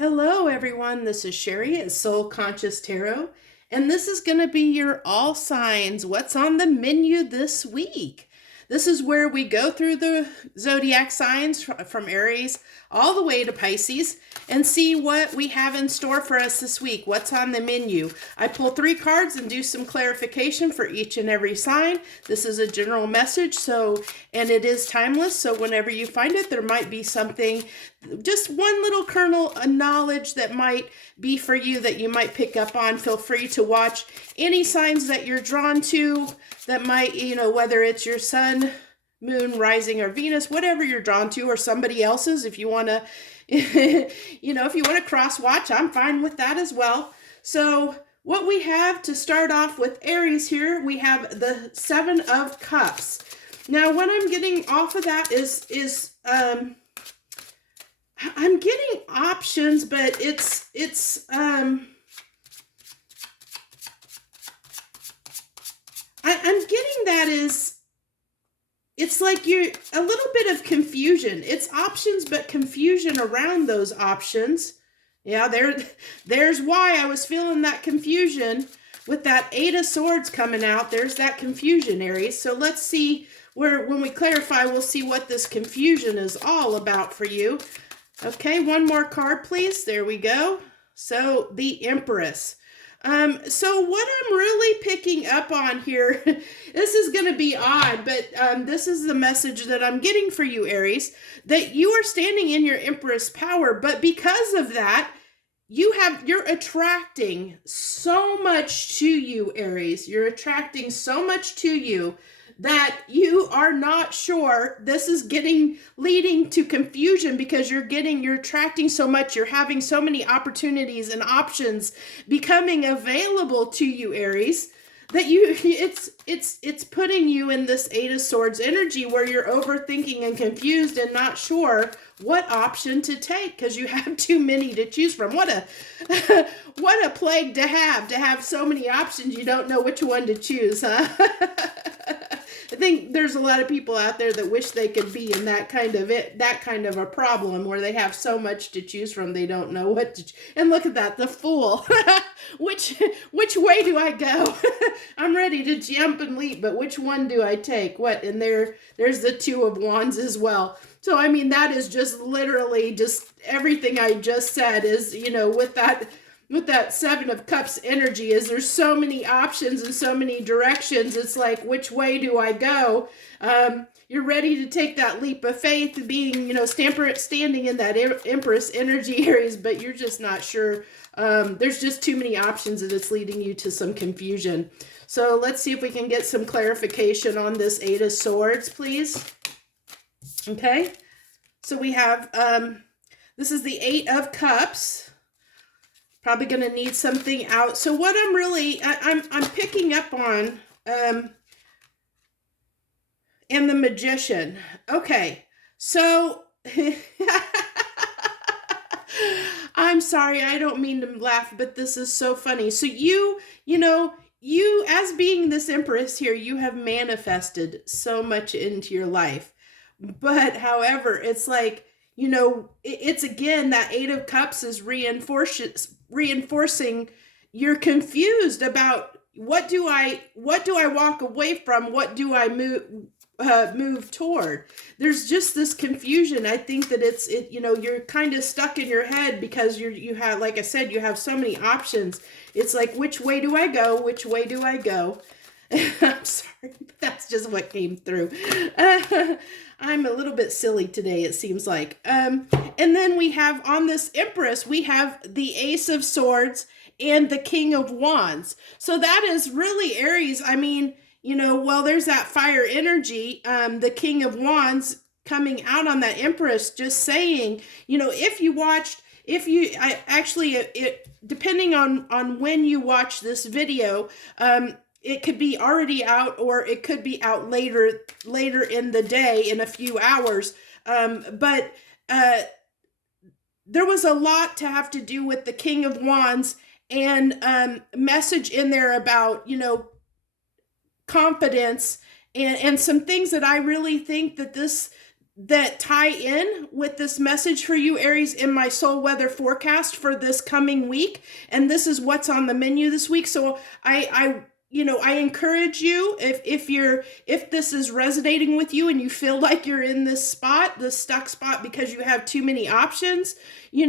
Hello, everyone. This is Sherry at Soul Conscious Tarot, and this is going to be your all signs. What's on the menu this week? This is where we go through the zodiac signs from Aries all the way to Pisces and see what we have in store for us this week. What's on the menu? I pull 3 cards and do some clarification for each and every sign. This is a general message, and it is timeless. So whenever you find it, there might be something, just one little kernel of knowledge that might be for you that you might pick up on. Feel free to watch any signs that you're drawn to that might, whether it's your sun, moon, rising, or Venus, whatever you're drawn to, or somebody else's. If you want to, if you want to cross watch, I'm fine with that as well. So what we have to start off with Aries here, we have the 7 of Cups. Now, what I'm getting off of that is I'm getting options, but I'm getting that it's like you're a little bit of confusion. It's options, but confusion around those options. Yeah, there's why I was feeling that confusion with that 8 of Swords coming out. There's that confusion, Aries. So let's see when we clarify, we'll see what this confusion is all about for you. Okay, one more card, please. There we go. So the Empress. So what I'm really picking up on here, this is going to be odd, but this is the message that I'm getting for you, Aries, that you are standing in your Empress power, but because of that, you're attracting so much to you, Aries. You're attracting so much to you that you are not sure. This is leading to confusion because you're attracting so much. You're having so many opportunities and options becoming available to you, Aries, that it's putting you in this 8 of Swords energy where you're overthinking and confused and not sure what option to take because you have too many to choose from. What a plague to have so many options. You don't know which one to choose, huh? I think there's a lot of people out there that wish they could be in that kind of a problem where they have so much to choose from they don't know what to and look at that, the Fool. which way do I go? I'm ready to jump and leap, but which one do I take? What? And there's the 2 of Wands as well. So I mean, that is just literally just everything I just said is, with that 7 of Cups energy, is there's so many options and so many directions. It's like, which way do I go? You're ready to take that leap of faith, being, standing in that Empress energy, Aries, but you're just not sure. There's just too many options and it's leading you to some confusion. So let's see if we can get some clarification on this 8 of Swords, please. Okay. So we have, this is the 8 of Cups. Probably going to need something out. So what I'm picking up on, and the Magician. Okay. So I'm sorry. I don't mean to laugh, but this is so funny. So you as being this Empress here, you have manifested so much into your life. But however, it's like, it's again, that 8 of Cups is reinforcing you're confused about what do I walk away from? What do I move toward? There's just this confusion. I think that you're kind of stuck in your head because you have, like I said, you have so many options. It's like, which way do I go? Which way do I go? I'm sorry, but that's just what came through. I'm a little bit silly today, it seems like. And then we have on this Empress, we have the Ace of Swords and the King of Wands. So that is really Aries. I mean, there's that fire energy, the King of Wands coming out on that Empress, just saying, depending on when you watch this video, it could be already out or it could be out later in the day in a few hours. But there was a lot to have to do with the King of Wands and message in there about, confidence and some things that I really think that this that tie in with this message for you, Aries, in my soul weather forecast for this coming week. And this is what's on the menu this week. So I encourage you, if this is resonating with you and you feel like you're in this stuck spot because you have too many options, you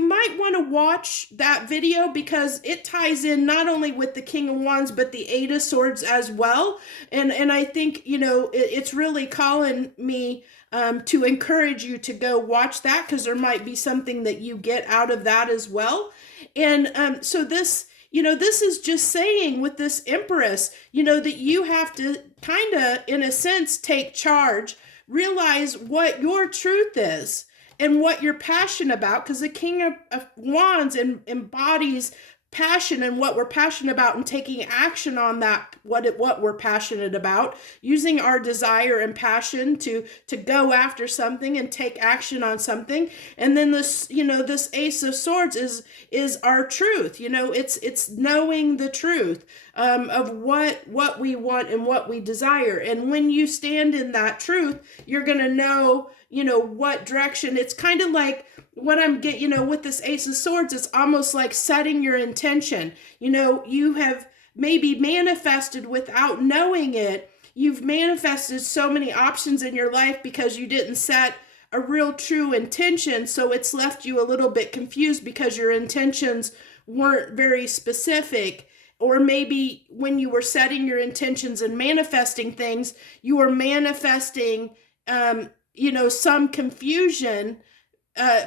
might want to watch that video because it ties in not only with the King of Wands, but the Eight of Swords as well. And I think, it's really calling me to encourage you to go watch that, because there might be something that you get out of that as well. And so this, this is just saying with this Empress, that you have to kind of, in a sense, take charge, realize what your truth is and what you're passionate about, because the King of Wands embodies passion and what we're passionate about, and taking action on that, what we're passionate about, using our desire and passion to go after something and take action on something. And then this, this Ace of Swords is our truth. It's knowing the truth of what we want and what we desire. And when you stand in that truth, you're going to know, what direction. It's kind of like what I'm getting, with this Ace of Swords, it's almost like setting your intention. You have maybe manifested without knowing it. You've manifested so many options in your life because you didn't set a real true intention. So it's left you a little bit confused because your intentions weren't very specific. Or maybe when you were setting your intentions and manifesting things, you were manifesting, some confusion,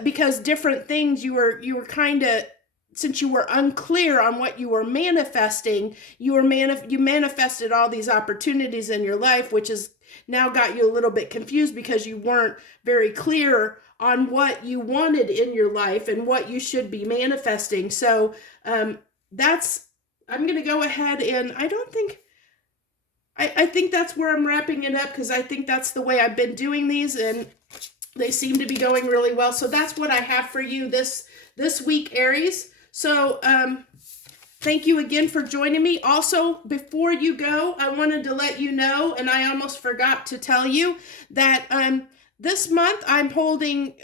because different things you were kind of, since you were unclear on what you were manifesting, you manifested all these opportunities in your life, which has now got you a little bit confused because you weren't very clear on what you wanted in your life and what you should be manifesting. So I'm going to go ahead, and I think that's where I'm wrapping it up, because I think that's the way I've been doing these, and they seem to be going really well. So that's what I have for you this week, Aries. So thank you again for joining me. Also, before you go, I wanted to let you know, and I almost forgot to tell you, that this month I'm holding,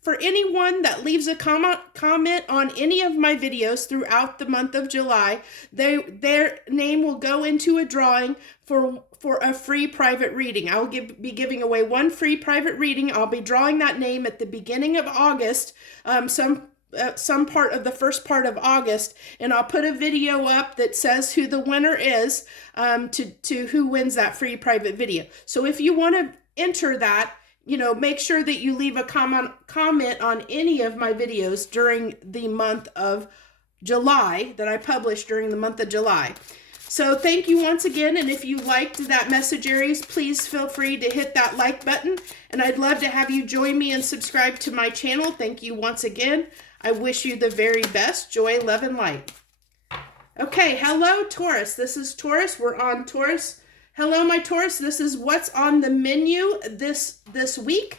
for anyone that leaves a comment on any of my videos throughout the month of July, their name will go into a drawing for a free private reading. I will be giving away one free private reading. I'll be drawing that name at the beginning of August, some part of the first part of August, and I'll put a video up that says who the winner is, to who wins that free private video. So if you want to enter that, make sure that you leave a comment on any of my videos during the month of July, that I publish during the month of July. So thank you once again, and if you liked that message, Aries, please feel free to hit that like button, and I'd love to have you join me and subscribe to my channel. Thank you once again. I wish you the very best. Joy, love, and light. Okay, hello, Taurus. This is Taurus. We're on Taurus. Hello, my Taurus. This is what's on the menu this week.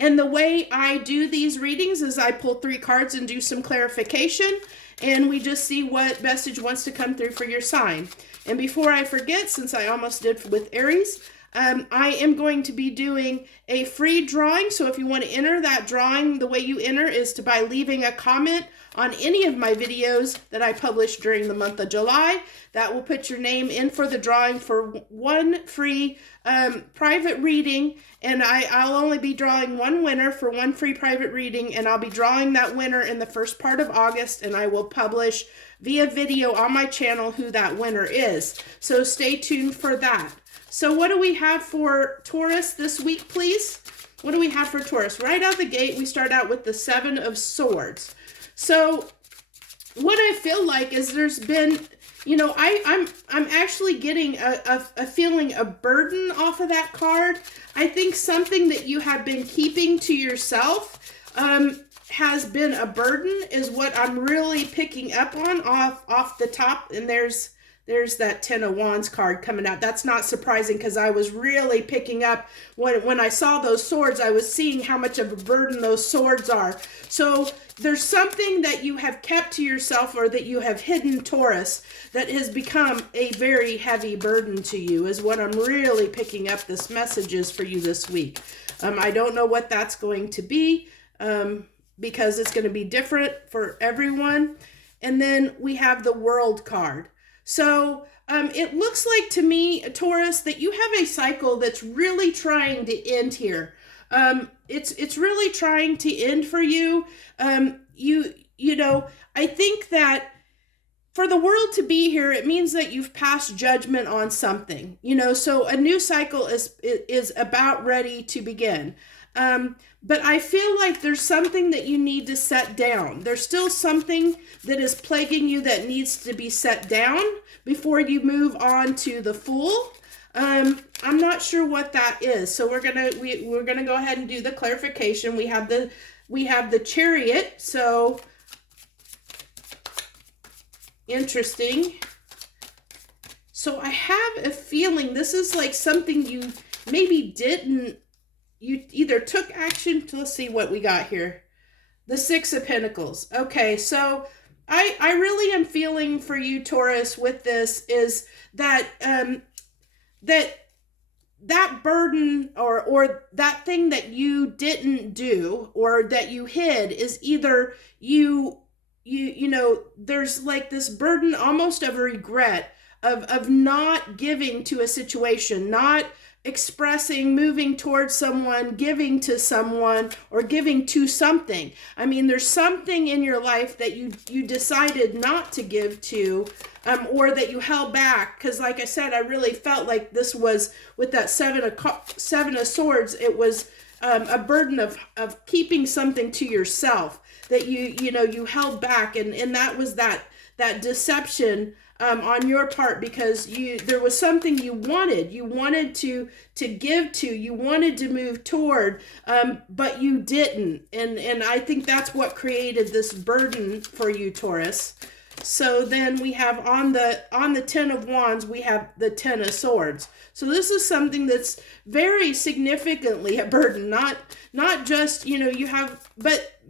And the way I do these readings is I pull 3 cards and do some clarification, and we just see what message wants to come through for your sign. And before I forget, since I almost did with Aries, I am going to be doing a free drawing. So if you want to enter that drawing, the way you enter is by leaving a comment on any of my videos that I publish during the month of July. That will put your name in for the drawing for one free private reading. And I'll only be drawing one winner for one free private reading. And I'll be drawing that winner in the first part of August. And I will publish via video on my channel who that winner is. So stay tuned for that. So what do we have for Taurus this week, please? What do we have for Taurus? Right out the gate, we start out with the 7 of Swords. So what I feel like is there's been, I'm actually getting a feeling of burden off of that card. I think something that you have been keeping to yourself has been a burden, is what I'm really picking up on off the top. And there's that 10 of Wands card coming out. That's not surprising, because I was really picking up when I saw those swords, I was seeing how much of a burden those swords are. So there's something that you have kept to yourself, or that you have hidden, Taurus, that has become a very heavy burden to you, is what I'm really picking up this message is for you this week. I don't know what that's going to be, because it's going to be different for everyone. And then we have the World card. So it looks like to me, Taurus, that you have a cycle that's really trying to end here. It's really trying to end for you. You know, I think that for the world to be here, it means that you've passed judgment on something, you know, so a new cycle is about ready to begin. But I feel like there's something that you need to set down. There's still something that is plaguing you that needs to be set down before you move on to the Fool. I'm not sure what that is. So we're gonna go ahead and do the clarification. We have the Chariot. So interesting. So I have a feeling this is like something you maybe didn't. You either took action to, let's see what we got here. The Six of Pentacles. Okay, so I really am feeling for you, Taurus, with this is that that burden or that thing that you didn't do or that you hid is either you know, there's like this burden almost of regret of not giving to a situation, not expressing, moving towards someone, giving to someone, or giving to something. I mean, there's something in your life that you decided not to give to, or that you held back. Because like I said, I really felt like this was, with that Seven of Swords, it was a burden of keeping something to yourself that you held back. And that was that deception on your part, because there was something you wanted to give to, you wanted to move toward, but you didn't. And I think that's what created this burden for you, Taurus. So then we have on the Ten of Wands, we have the Ten of Swords. So this is something that's very significantly a burden, not just, you have, but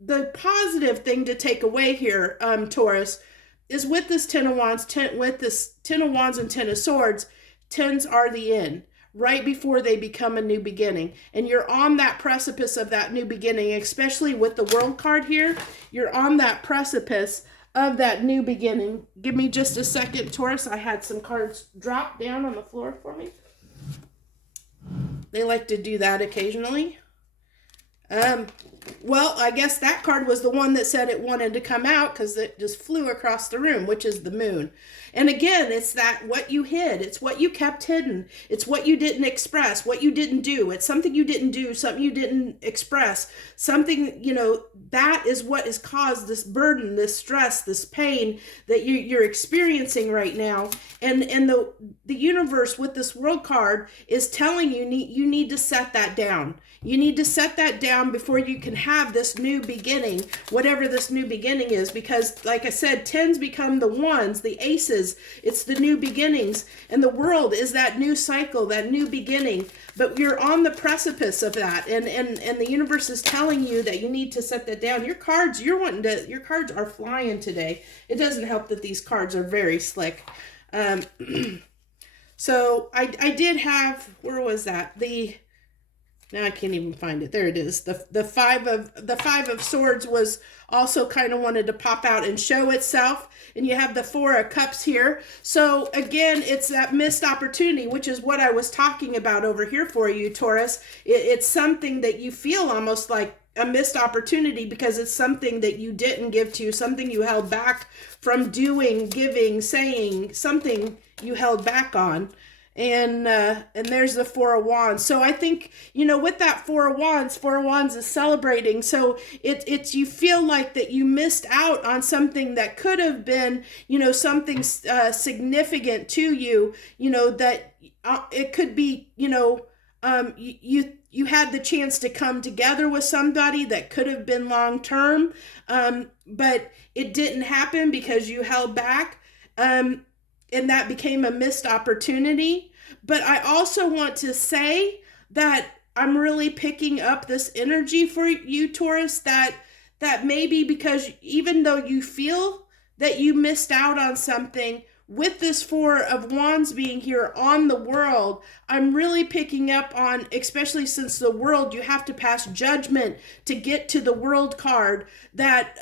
the positive thing to take away here, Taurus, is with this Ten of Wands, with this Ten of Wands and Ten of Swords, tens are the end, right before they become a new beginning. And you're on that precipice of that new beginning, especially with the World card here. You're on that precipice of that new beginning. Give me just a second, Taurus. I had some cards drop down on the floor for me. They like to do that occasionally. Well, I guess that card was the one that said it wanted to come out because it just flew across the room, which is the Moon. And again, it's that what you hid. It's what you kept hidden. It's what you didn't express, what you didn't do. It's something you didn't do, something you didn't express, something, that is what has caused this burden, this stress, this pain that you're experiencing right now. And the universe with this World card is telling you need to set that down. You need to set that down before you can have this new beginning, whatever this new beginning is, because like I said, tens become the ones, the aces, it's the new beginnings, and the World is that new cycle, that new beginning, but you're on the precipice of that, and the universe is telling you that you need to set that down. Your cards, your cards are flying today. It doesn't help that these cards are very slick. So I did have, where was that? Now I can't even find it. There it is. The five of Swords was also kind of wanted to pop out and show itself. And you have the Four of Cups here. So again, it's that missed opportunity, which is what I was talking about over here for you, Taurus. It's something that you feel almost like a missed opportunity because it's something that you didn't give to, something you held back from doing, giving, saying, something you held back on. And there's the Four of Wands. So I think, with that Four of Wands is celebrating. So it's you feel like that you missed out on something that could have been, something significant to you, that it could be, you had the chance to come together with somebody that could have been long term, but it didn't happen because you held back. And that became a missed opportunity. But I also want to say that I'm really picking up this energy for you, Taurus, that maybe because even though you feel that you missed out on something, with this Four of Wands being here on the World, I'm really picking up on, especially since the World, you have to pass judgment to get to the World card, that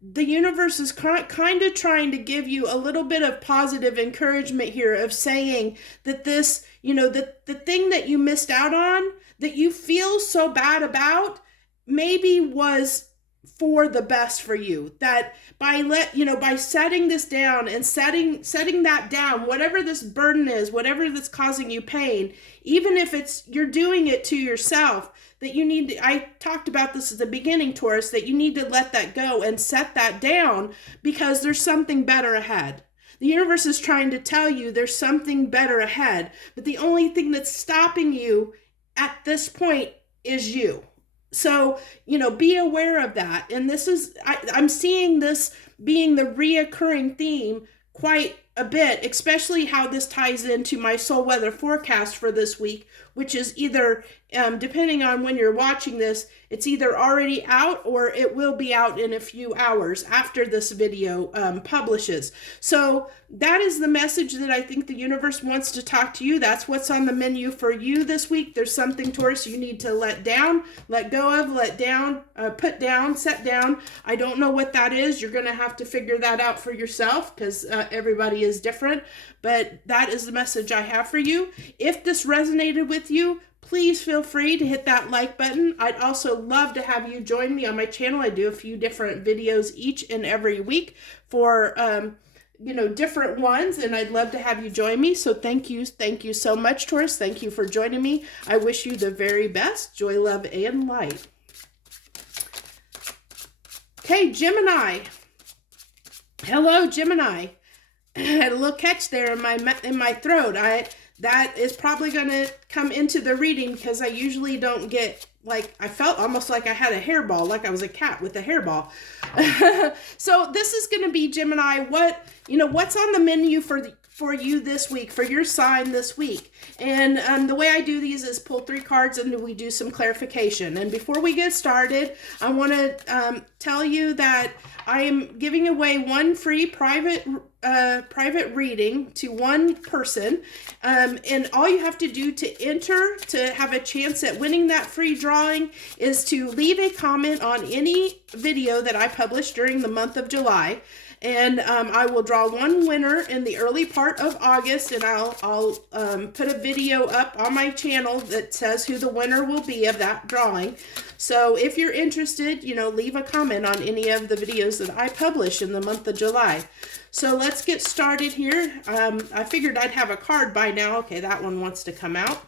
the universe is kind of trying to give you a little bit of positive encouragement here of saying that this, you know, the thing that you missed out on, that you feel so bad about, maybe was for the best for you. That by setting this down and setting that down, whatever this burden is, whatever that's causing you pain, even if you're doing it to yourself, that you need to, I talked about this at the beginning, Taurus, that you need to let that go and set that down, because there's something better ahead. The universe is trying to tell you there's something better ahead, but the only thing that's stopping you at this point is you. So, be aware of that. And this is, I'm seeing this being the reoccurring theme quite a bit, especially how this ties into my soul weather forecast for this week, which is either, depending on when you're watching this, it's either already out or it will be out in a few hours after this video publishes. So that is the message that I think the universe wants to talk to you. That's what's on the menu for you this week. There's something, Taurus, you need to let down, let go of, let down, put down, set down. I don't know what that is. You're going to have to figure that out for yourself, because everybody is different. But that is the message I have for you. If this resonated with you, please feel free to hit that like button. I'd also love to have you join me on my channel. I do a few different videos each and every week for different ones, and I'd love to have you join me. So thank you so much, Taurus. Thank you for joining me. I wish you the very best. Joy, love, and light. Okay, Gemini. Hello, Gemini. I had a little catch there in my throat. That is probably going to come into the reading, because I usually don't get, I felt almost like I had a hairball, like I was a cat with a hairball. So this is going to be, Gemini, what's on the menu for you this week, for your sign this week. And the way I do these is pull 3 cards and we do some clarification. And before we get started, I want to tell you that I am giving away one free private reading to one person, and all you have to do to enter to have a chance at winning that free drawing is to leave a comment on any video that I publish during the month of July. And I will draw one winner in the early part of August, and I'll put a video up on my channel that says who the winner will be of that drawing. So if you're interested, leave a comment on any of the videos that I publish in the month of July. So let's get started here. I figured I'd have a card by now. Okay, that one wants to come out.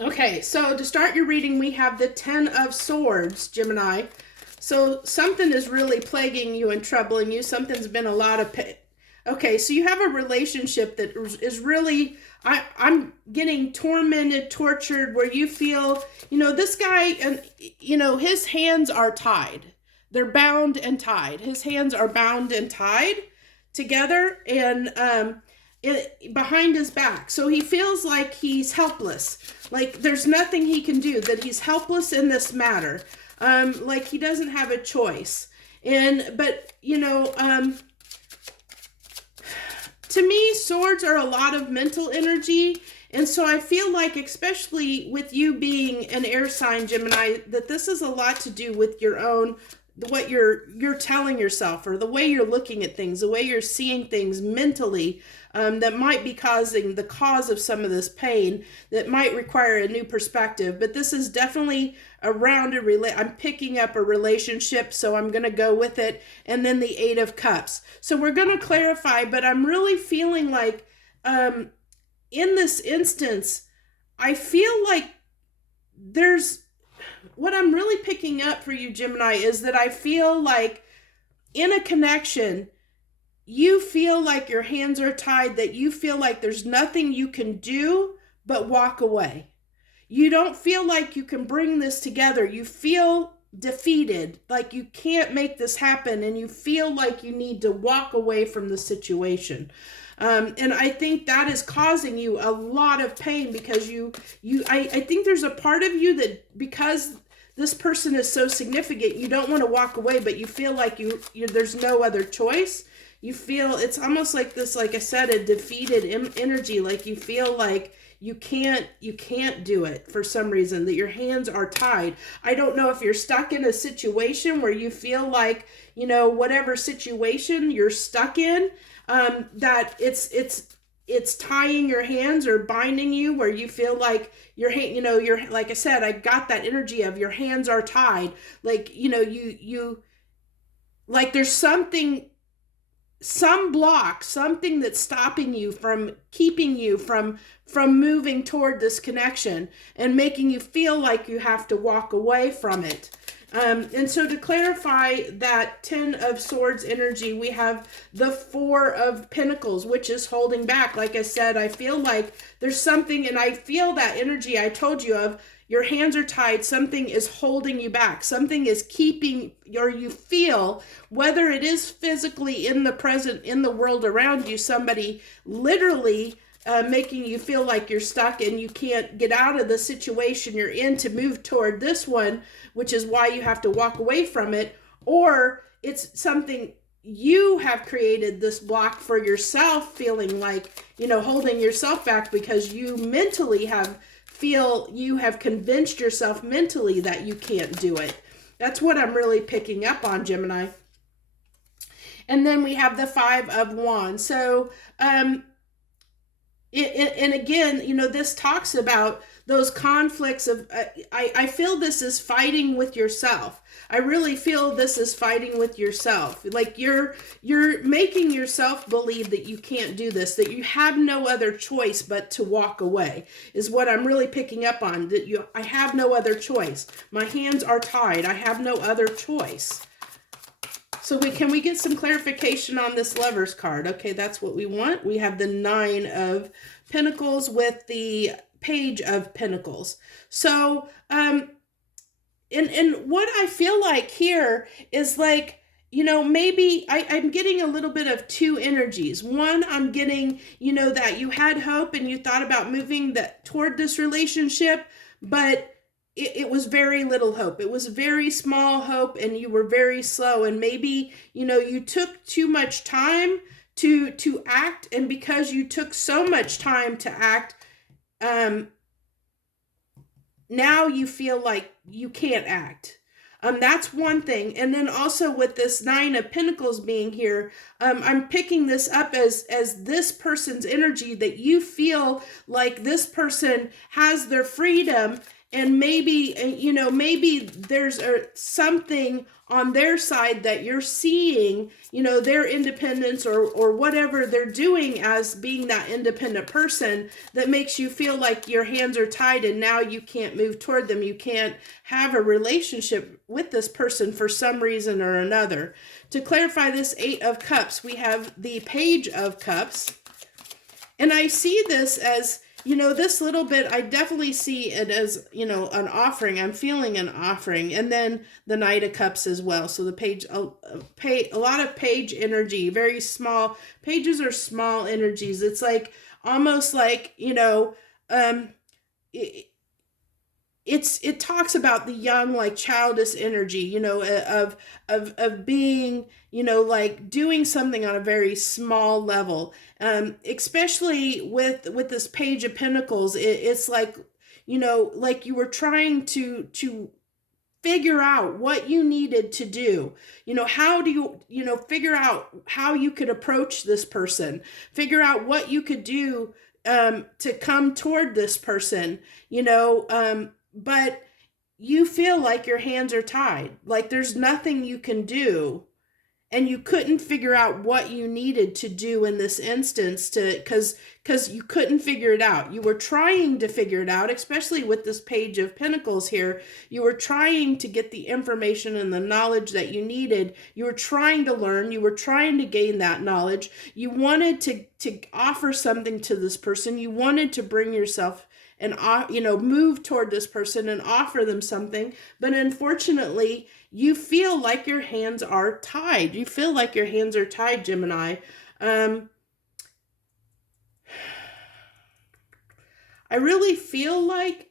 Okay, so to start your reading, we have the 10 of Swords, Gemini. So something is really plaguing you and troubling you. Something's been a lot of pain. Okay, so you have a relationship that is really, I'm getting tormented, tortured, where you feel, this guy, and his hands are tied. They're bound and tied. His hands are bound and tied together, and behind his back. So he feels like he's helpless. Like there's nothing he can do, that he's helpless in this matter. Like he doesn't have a choice. But to me, swords are a lot of mental energy. And so I feel like, especially with you being an air sign, Gemini, that this is a lot to do with your own, what you're telling yourself, or the way you're looking at things, the way you're seeing things mentally, that might be causing the cause of some of this pain, that might require a new perspective. But this is definitely around I'm picking up a relationship, so I'm going to go with it. And then the 8 of Cups. So we're going to clarify, but I'm really feeling like, in this instance, I feel like what I'm really picking up for you, Gemini, is that I feel like in a connection, you feel like your hands are tied, that you feel like there's nothing you can do but walk away. You don't feel like you can bring this together. You feel defeated, like you can't make this happen, and you feel like you need to walk away from the situation. And I think that is causing you a lot of pain, because I think there's a part of you that, because this person is so significant, you don't want to walk away, but you feel like there's no other choice. you feel, it's almost like this, like I said, a defeated energy. Like you feel like you can't do it for some reason, that your hands are tied. I don't know if you're stuck in a situation where you feel like, you know, whatever situation you're stuck in, that it's tying your hands or binding you, where you feel like your hand, you know, you're, like I said, I got that energy of your hands are tied. Like, you know, you like there's something, some block, something that's stopping you from, keeping you from moving toward this connection, and making you feel like you have to walk away from it. And so to clarify that 10 of Swords energy, we have the 4 of Pentacles, which is holding back. Like I said, I feel like there's something, and I feel that energy I told you of, your hands are tied, something is holding you back, something is keeping, or you feel, whether it is physically in the present, in the world around you, somebody literally making you feel like you're stuck and you can't get out of the situation you're in to move toward this one, which is why you have to walk away from it. Or it's something you have created, this block for yourself, feeling like, you know, holding yourself back because you mentally you have convinced yourself mentally that you can't do it. That's what I'm really picking up on, Gemini. And then we have the 5 of Wands. So, and again, you know, this talks about those conflicts of, I feel this is fighting with yourself. I really feel this is fighting with yourself. Like you're making yourself believe that you can't do this, that you have no other choice but to walk away, is what I'm really picking up on. That I have no other choice. My hands are tied. I have no other choice. So can we get some clarification on this Lovers card? Okay, that's what we want. We have the 9 of Pentacles with the Page of Pentacles. So, and what I feel like here is like, you know, maybe I'm getting a little bit of 2 energies. One, I'm getting, you know, that you had hope and you thought about moving toward this relationship, but it was very little hope. It was very small hope, and you were very slow. And maybe, you know, you took too much time to act. And because you took so much time to act, now you feel like you can't act. That's one thing. And then also with this 9 of Pentacles being here, I'm picking this up as this person's energy, that you feel like this person has their freedom, and maybe, you know, maybe there's something on their side that you're seeing, you know, their independence or whatever they're doing as being that independent person, that makes you feel like your hands are tied and now you can't move toward them. You can't have a relationship with this person for some reason or another. To clarify this 8 of Cups, we have the Page of Cups. And I see this as, you know, this little bit, I definitely see it as, you know, an offering. I'm feeling an offering. And then the Knight of Cups as well. So the Page, a lot of Page energy, very small. Pages are small energies. It's like, almost like, you know, it talks about the young, like childish energy, you know, of being, you know, like doing something on a very small level. Especially with this Page of Pentacles, it's like, you know, like you were trying to figure out what you needed to do. You know, how do you know, figure out how you could approach this person, figure out what you could do to come toward this person, you know, but you feel like your hands are tied, like there's nothing you can do, and you couldn't figure out what you needed to do in this instance because you couldn't figure it out. You were trying to figure it out, especially with this Page of Pentacles here. You were trying to get the information and the knowledge that you needed. You were trying to learn. You were trying to gain that knowledge. You wanted to offer something to this person. You wanted to bring yourself and, you know, move toward this person and offer them something. But unfortunately, you feel like your hands are tied. You feel like your hands are tied, Gemini. I really feel like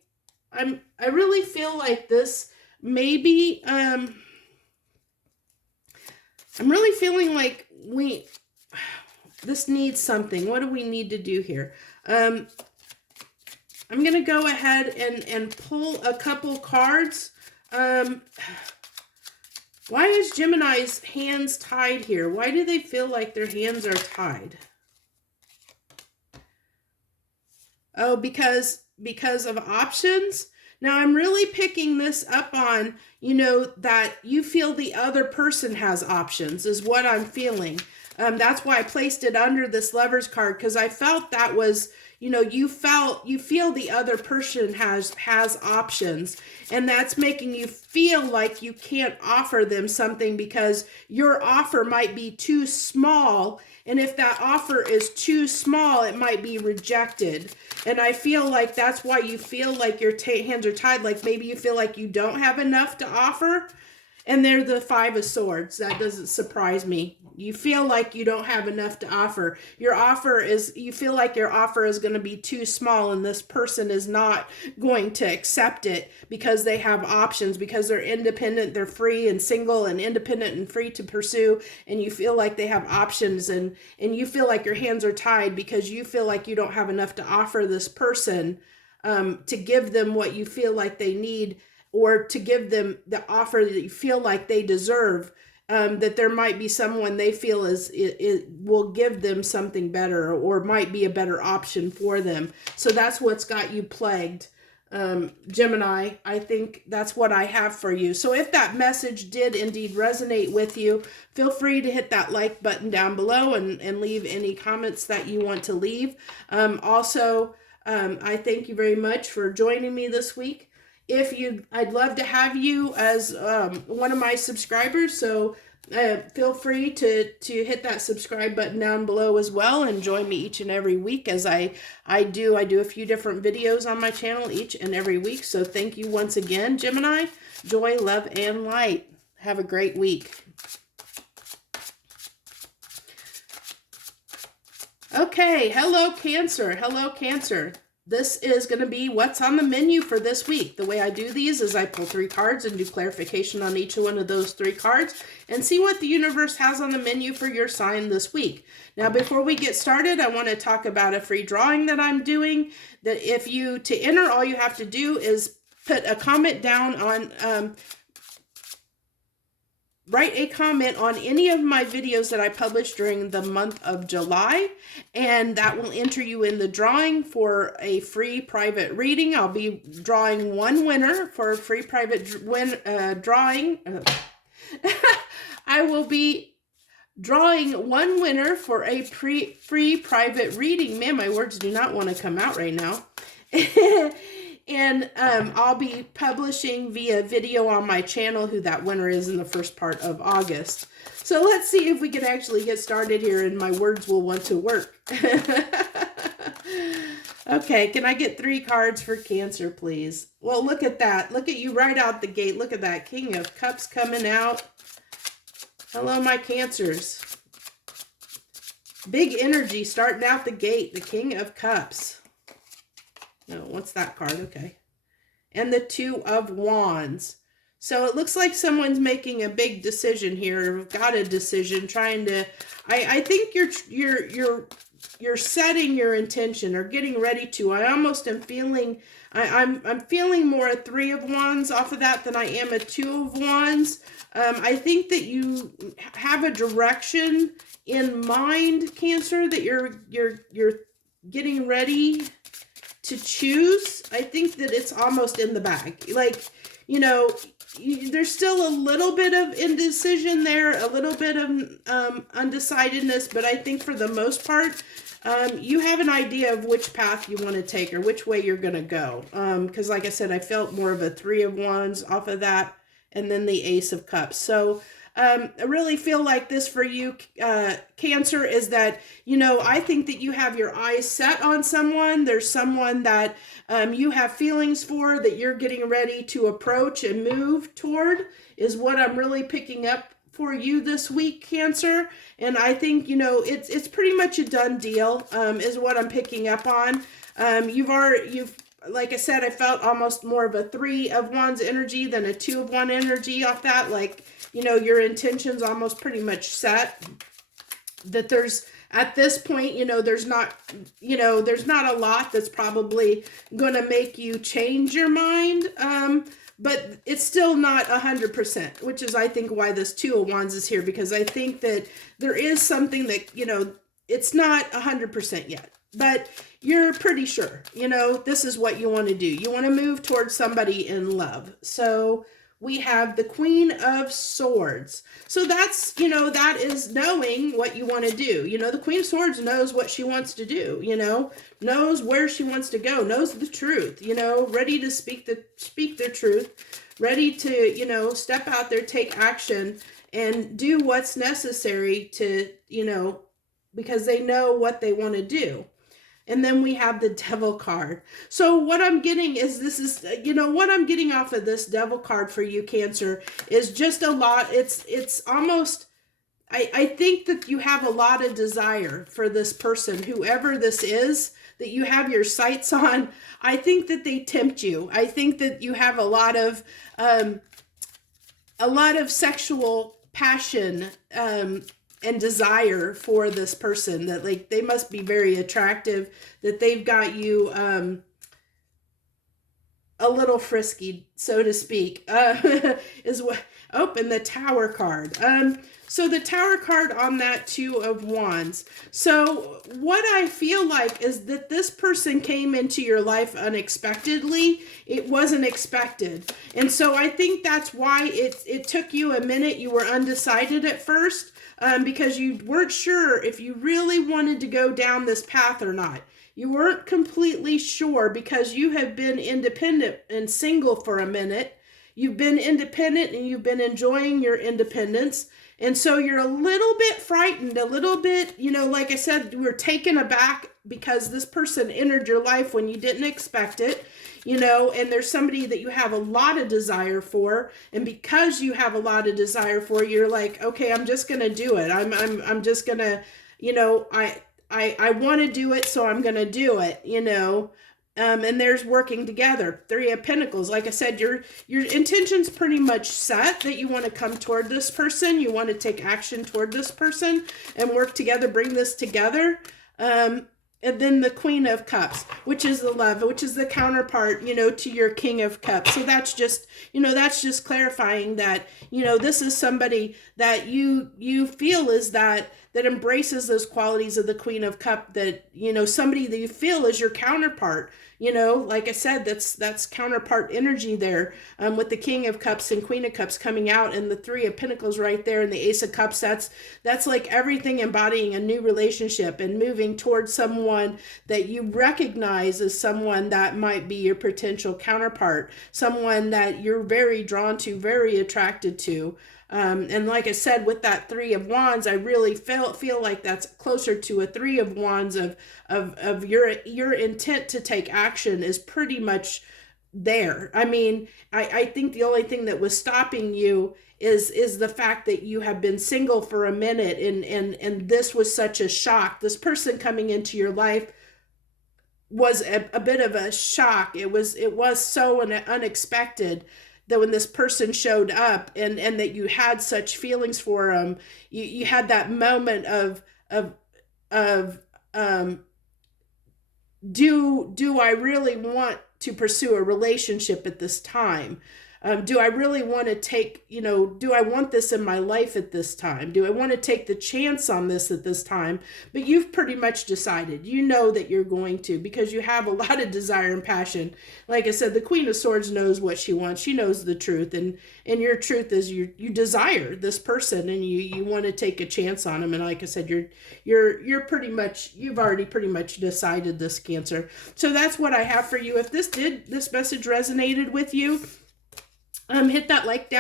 this maybe, I'm really feeling like this needs something. What do we need to do here? I'm going to go ahead and pull a couple cards. Why is Gemini's hands tied here? Why do they feel like their hands are tied? Oh, because of options? Now, I'm really picking this up on, you know, that you feel the other person has options is what I'm feeling. That's why I placed it under this Lovers card, because I felt that was, you know, you feel the other person has options, and that's making you feel like you can't offer them something because your offer might be too small, and if that offer is too small, it might be rejected. And I feel like that's why you feel like your hands are tied, like maybe you feel like you don't have enough to offer. And they're the Five of Swords. That doesn't surprise me. You feel like you don't have enough to offer. You feel like your offer is going to be too small, and this person is not going to accept it because they have options, because they're independent, they're free and single and independent and free to pursue, and you feel like they have options, and you feel like your hands are tied because you feel like you don't have enough to offer this person, to give them what you feel like they need, or to give them the offer that you feel like they deserve, that there might be someone they feel it will give them something better, or might be a better option for them. So that's what's got you plagued, Gemini. I think that's what I have for you. So if that message did indeed resonate with you, feel free to hit that like button down below and leave any comments that you want to leave. Also, I thank you very much for joining me this week. I'd love to have you as one of my subscribers, so feel free to hit that subscribe button down below as well, and join me each and every week as I do a few different videos on my channel each and every week. So thank you once again, Gemini. Joy, love, and light. Have a great week. Okay, hello Cancer. Hello Cancer. This is going to be what's on the menu for this week. The way I do these is I pull 3 cards and do clarification on each one of those 3 cards and see what the universe has on the menu for your sign this week. Now, before we get started, I want to talk about a free drawing that I'm doing. That to enter, all you have to do is put a comment down on, write a comment on any of my videos that I published during the month of July, and that will enter you in the drawing for a free private reading. I'll be drawing one winner for a free private drawing. I will be drawing one winner for a free private reading. Man, my words do not want to come out right now. And I'll be publishing via video on my channel who that winner is in the first part of August. So let's see if we can actually get started here and my words will want to work. Okay, can I get 3 cards for Cancer, please? Well, look at that. Look at you right out the gate. Look at that. King of Cups coming out. Hello, my Cancers. Big energy starting out the gate. The King of Cups. No, what's that card? Okay. And the 2 of Wands. So it looks like someone's making a big decision here. Got a decision, trying to. I think you're setting your intention or getting ready to. I almost am feeling. I'm feeling more a 3 of Wands off of that than I am a 2 of Wands. I think that you have a direction in mind, Cancer, that you're getting ready to choose. I think that it's almost in the bag. Like, you know, there's still a little bit of indecision there, a little bit of undecidedness, but I think for the most part, you have an idea of which path you want to take or which way you're going to go. Because like I said, I felt more of a 3 of Wands off of that, and then the Ace of Cups. So I really feel like this for you, Cancer, is that, you know, I think that you have your eyes set on someone. There's someone that you have feelings for, that you're getting ready to approach and move toward, is what I'm really picking up for you this week, Cancer. And I think, you know, it's pretty much a done deal, is what I'm picking up on. You've like I said, I felt almost more of a 3 of Wands energy than a 2 of Wands energy off that. Like, you know, your intention's almost pretty much set. that there's, at this point, there's not a lot that's probably going to make you change your mind. But it's still not 100%, which is, I think, why this Two of Wands is here, because I think that there is something that, it's not 100% yet, but you're pretty sure, this is what you want to do. You want to move towards somebody in love. So we have the Queen of Swords. So that's, that is knowing what you want to do. The Queen of Swords knows what she wants to do, knows where she wants to go, knows the truth, ready to speak the truth, ready to, step out there, take action, and do what's necessary to, because they know what they want to do. And then we have the Devil card. So what I'm getting is, this is, what I'm getting off of this Devil card for you, Cancer, is just a lot. It's almost, I think that you have a lot of desire for this person, whoever this is, that you have your sights on. I think that they tempt you. I think that you have a lot of sexual passion, and desire for this person, that like they must be very attractive, that they've got you a little frisky, so to speak, is what. Oh, and the Tower card. So the Tower card on that Two of Wands. So what I feel like is that this person came into your life unexpectedly. It wasn't expected. And so I think that's why it took you a minute. You were undecided at first, because you weren't sure if you really wanted to go down this path or not. You weren't completely sure because you have been independent and single for a minute. You've been independent and you've been enjoying your independence. And so you're a little bit frightened, a little bit, like I said, you were taken aback because this person entered your life when you didn't expect it, and there's somebody that you have a lot of desire for. And because you have a lot of desire for, you're like, okay, I'm just going to do it. I'm just going to, I want to do it, so I'm going to do it, and there's working together. Three of Pentacles. Like I said, your intention's pretty much set, that you want to come toward this person. You want to take action toward this person and work together, bring this together. And then the Queen of Cups, which is the Love, which is the counterpart, to your King of Cups. So that's just, that's just clarifying that, this is somebody that you feel is that embraces those qualities of the Queen of Cup, that, somebody that you feel is your counterpart. Like I said, that's counterpart energy there, with the King of Cups and Queen of Cups coming out, and the Three of Pentacles right there, and the Ace of Cups. That's like everything embodying a new relationship and moving towards someone that you recognize as someone that might be your potential counterpart, someone that you're very drawn to, very attracted to. And like I said, with that Three of Wands, I really feel like that's closer to a Three of Wands of your intent to take action is pretty much there. I mean, I think the only thing that was stopping you is the fact that you have been single for a minute, and this was such a shock. This person coming into your life was a bit of a shock. It was so unexpected that when this person showed up and that you had such feelings for them, you had that moment of do I really want to pursue a relationship at this time? Do I really want to take, do I want this in my life at this time? Do I want to take the chance on this at this time? But you've pretty much decided, that you're going to, because you have a lot of desire and passion. Like I said, the Queen of Swords knows what she wants. She knows the truth. And your truth is you desire this person, and you want to take a chance on them. And like I said, you're pretty much, you've already pretty much decided this, Cancer. So that's what I have for you. If this message resonated with you, hit that like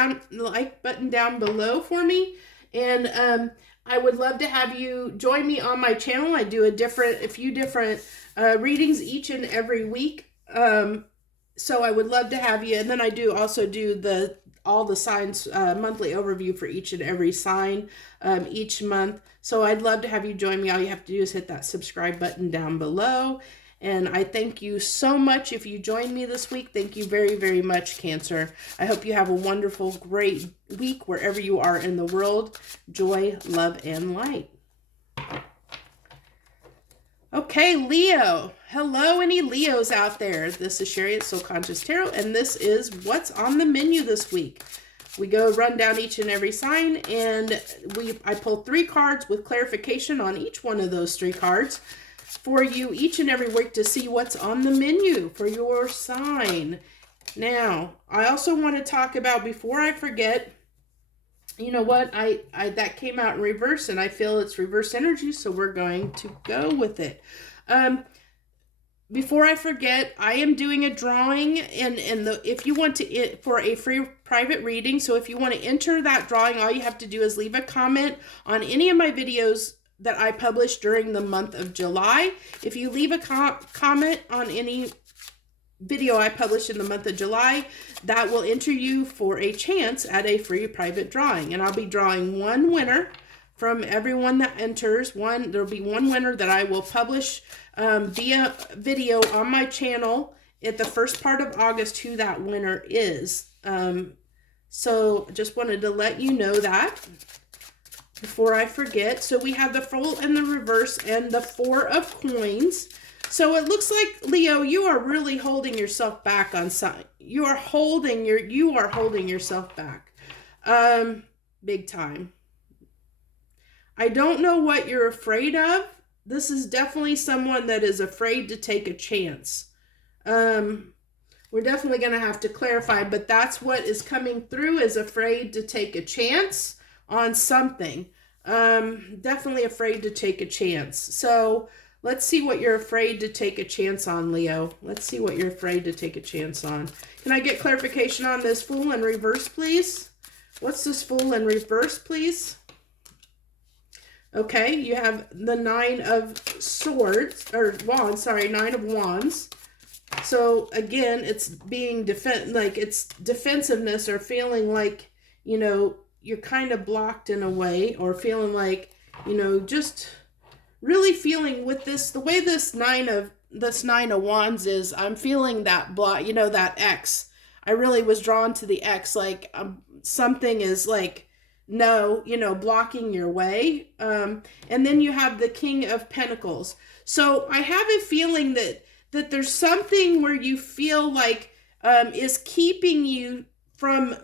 button down below for me, and I would love to have you join me on my channel. I do a few different readings each and every week, so I would love to have you. And then I also do all the signs monthly overview for each and every sign each month. So I'd love to have you join me. All you have to do is hit that subscribe button down below. And I thank you so much if you joined me this week. Thank you very, very much, Cancer. I hope you have a wonderful, great week wherever you are in the world. Joy, love, and light. Okay, Leo. Hello, any Leos out there? This is Sherry at Soul Conscious Tarot, and this is what's on the menu this week. We go run down each and every sign, and I pull 3 cards with clarification on each one of those 3 cards for you each and every week to see what's on the menu for your sign. Now, I also want to talk about, before I forget, you know what, I that came out in reverse, and I feel it's reverse energy, so we're going to go with it. Before I forget, I am doing a drawing, and if you want to, for a free private reading, so if you want to enter that drawing, all you have to do is leave a comment on any of my videos that I published during the month of July. If you leave a comment on any video I published in the month of July, that will enter you for a chance at a free private drawing. And I'll be drawing one winner from everyone that enters. There'll be one winner that I will publish via video on my channel at the first part of August, who that winner is. So just wanted to let you know that before I forget. So we have the full and the reverse and the 4 of coins. So it looks like, Leo, you are really holding yourself back on something. You are holding yourself back. Big time. I don't know what you're afraid of. This is definitely someone that is afraid to take a chance. We're definitely going to have to clarify, but that's what is coming through, is afraid to take a chance on something. Definitely afraid to take a chance. So let's see what you're afraid to take a chance on, Leo. Let's see what you're afraid to take a chance on. Can I get clarification on this Fool in reverse, please? What's this Fool in reverse, please? Okay, you have the 9 of swords, or wands, sorry, 9 of wands. So again, it's being it's defensiveness, or feeling like, you know, you're kind of blocked in a way, or feeling like, you know, just really feeling with this, the way this 9 of wands is, I'm feeling that block, you know, that X. I really was drawn to the X, like something is like, no, you know, blocking your way. And then you have the King of Pentacles. So I have a feeling that there's something where you feel like is keeping you from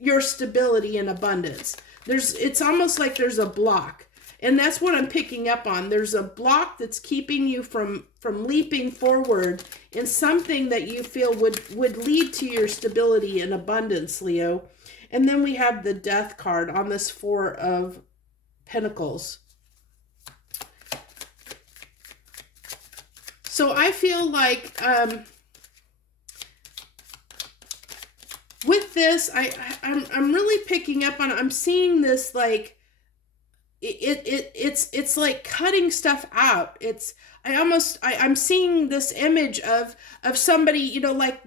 your stability and abundance. It's almost like there's a block. And that's what I'm picking up on. There's a block that's keeping you from leaping forward in something that you feel would lead to your stability and abundance, Leo. And then we have the Death card on this 4 of Pentacles. So I feel like with this, I'm really picking up on, I'm seeing this like, it's like cutting stuff out. I'm seeing this image of somebody, you know, like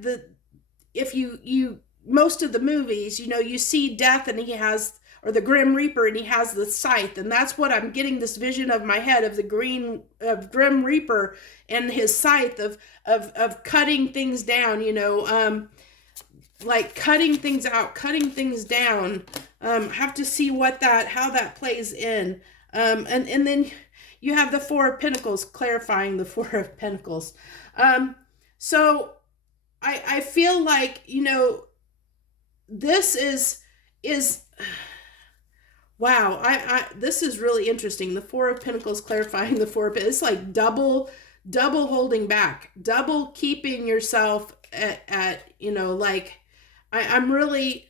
if you most of the movies, you know, you see Death and he has, or the Grim Reaper, and he has the scythe, and that's what I'm getting this vision of my head of Grim Reaper and his scythe of cutting things down, you know, like cutting things out, cutting things down. Have to see how that plays in. And then you have the 4 of Pentacles, clarifying the 4 of Pentacles. So I feel like, you know, this is wow. This is really interesting. The 4 of Pentacles clarifying the 4 of Pentacles. It's like double holding back, double keeping yourself at you know, like I'm really,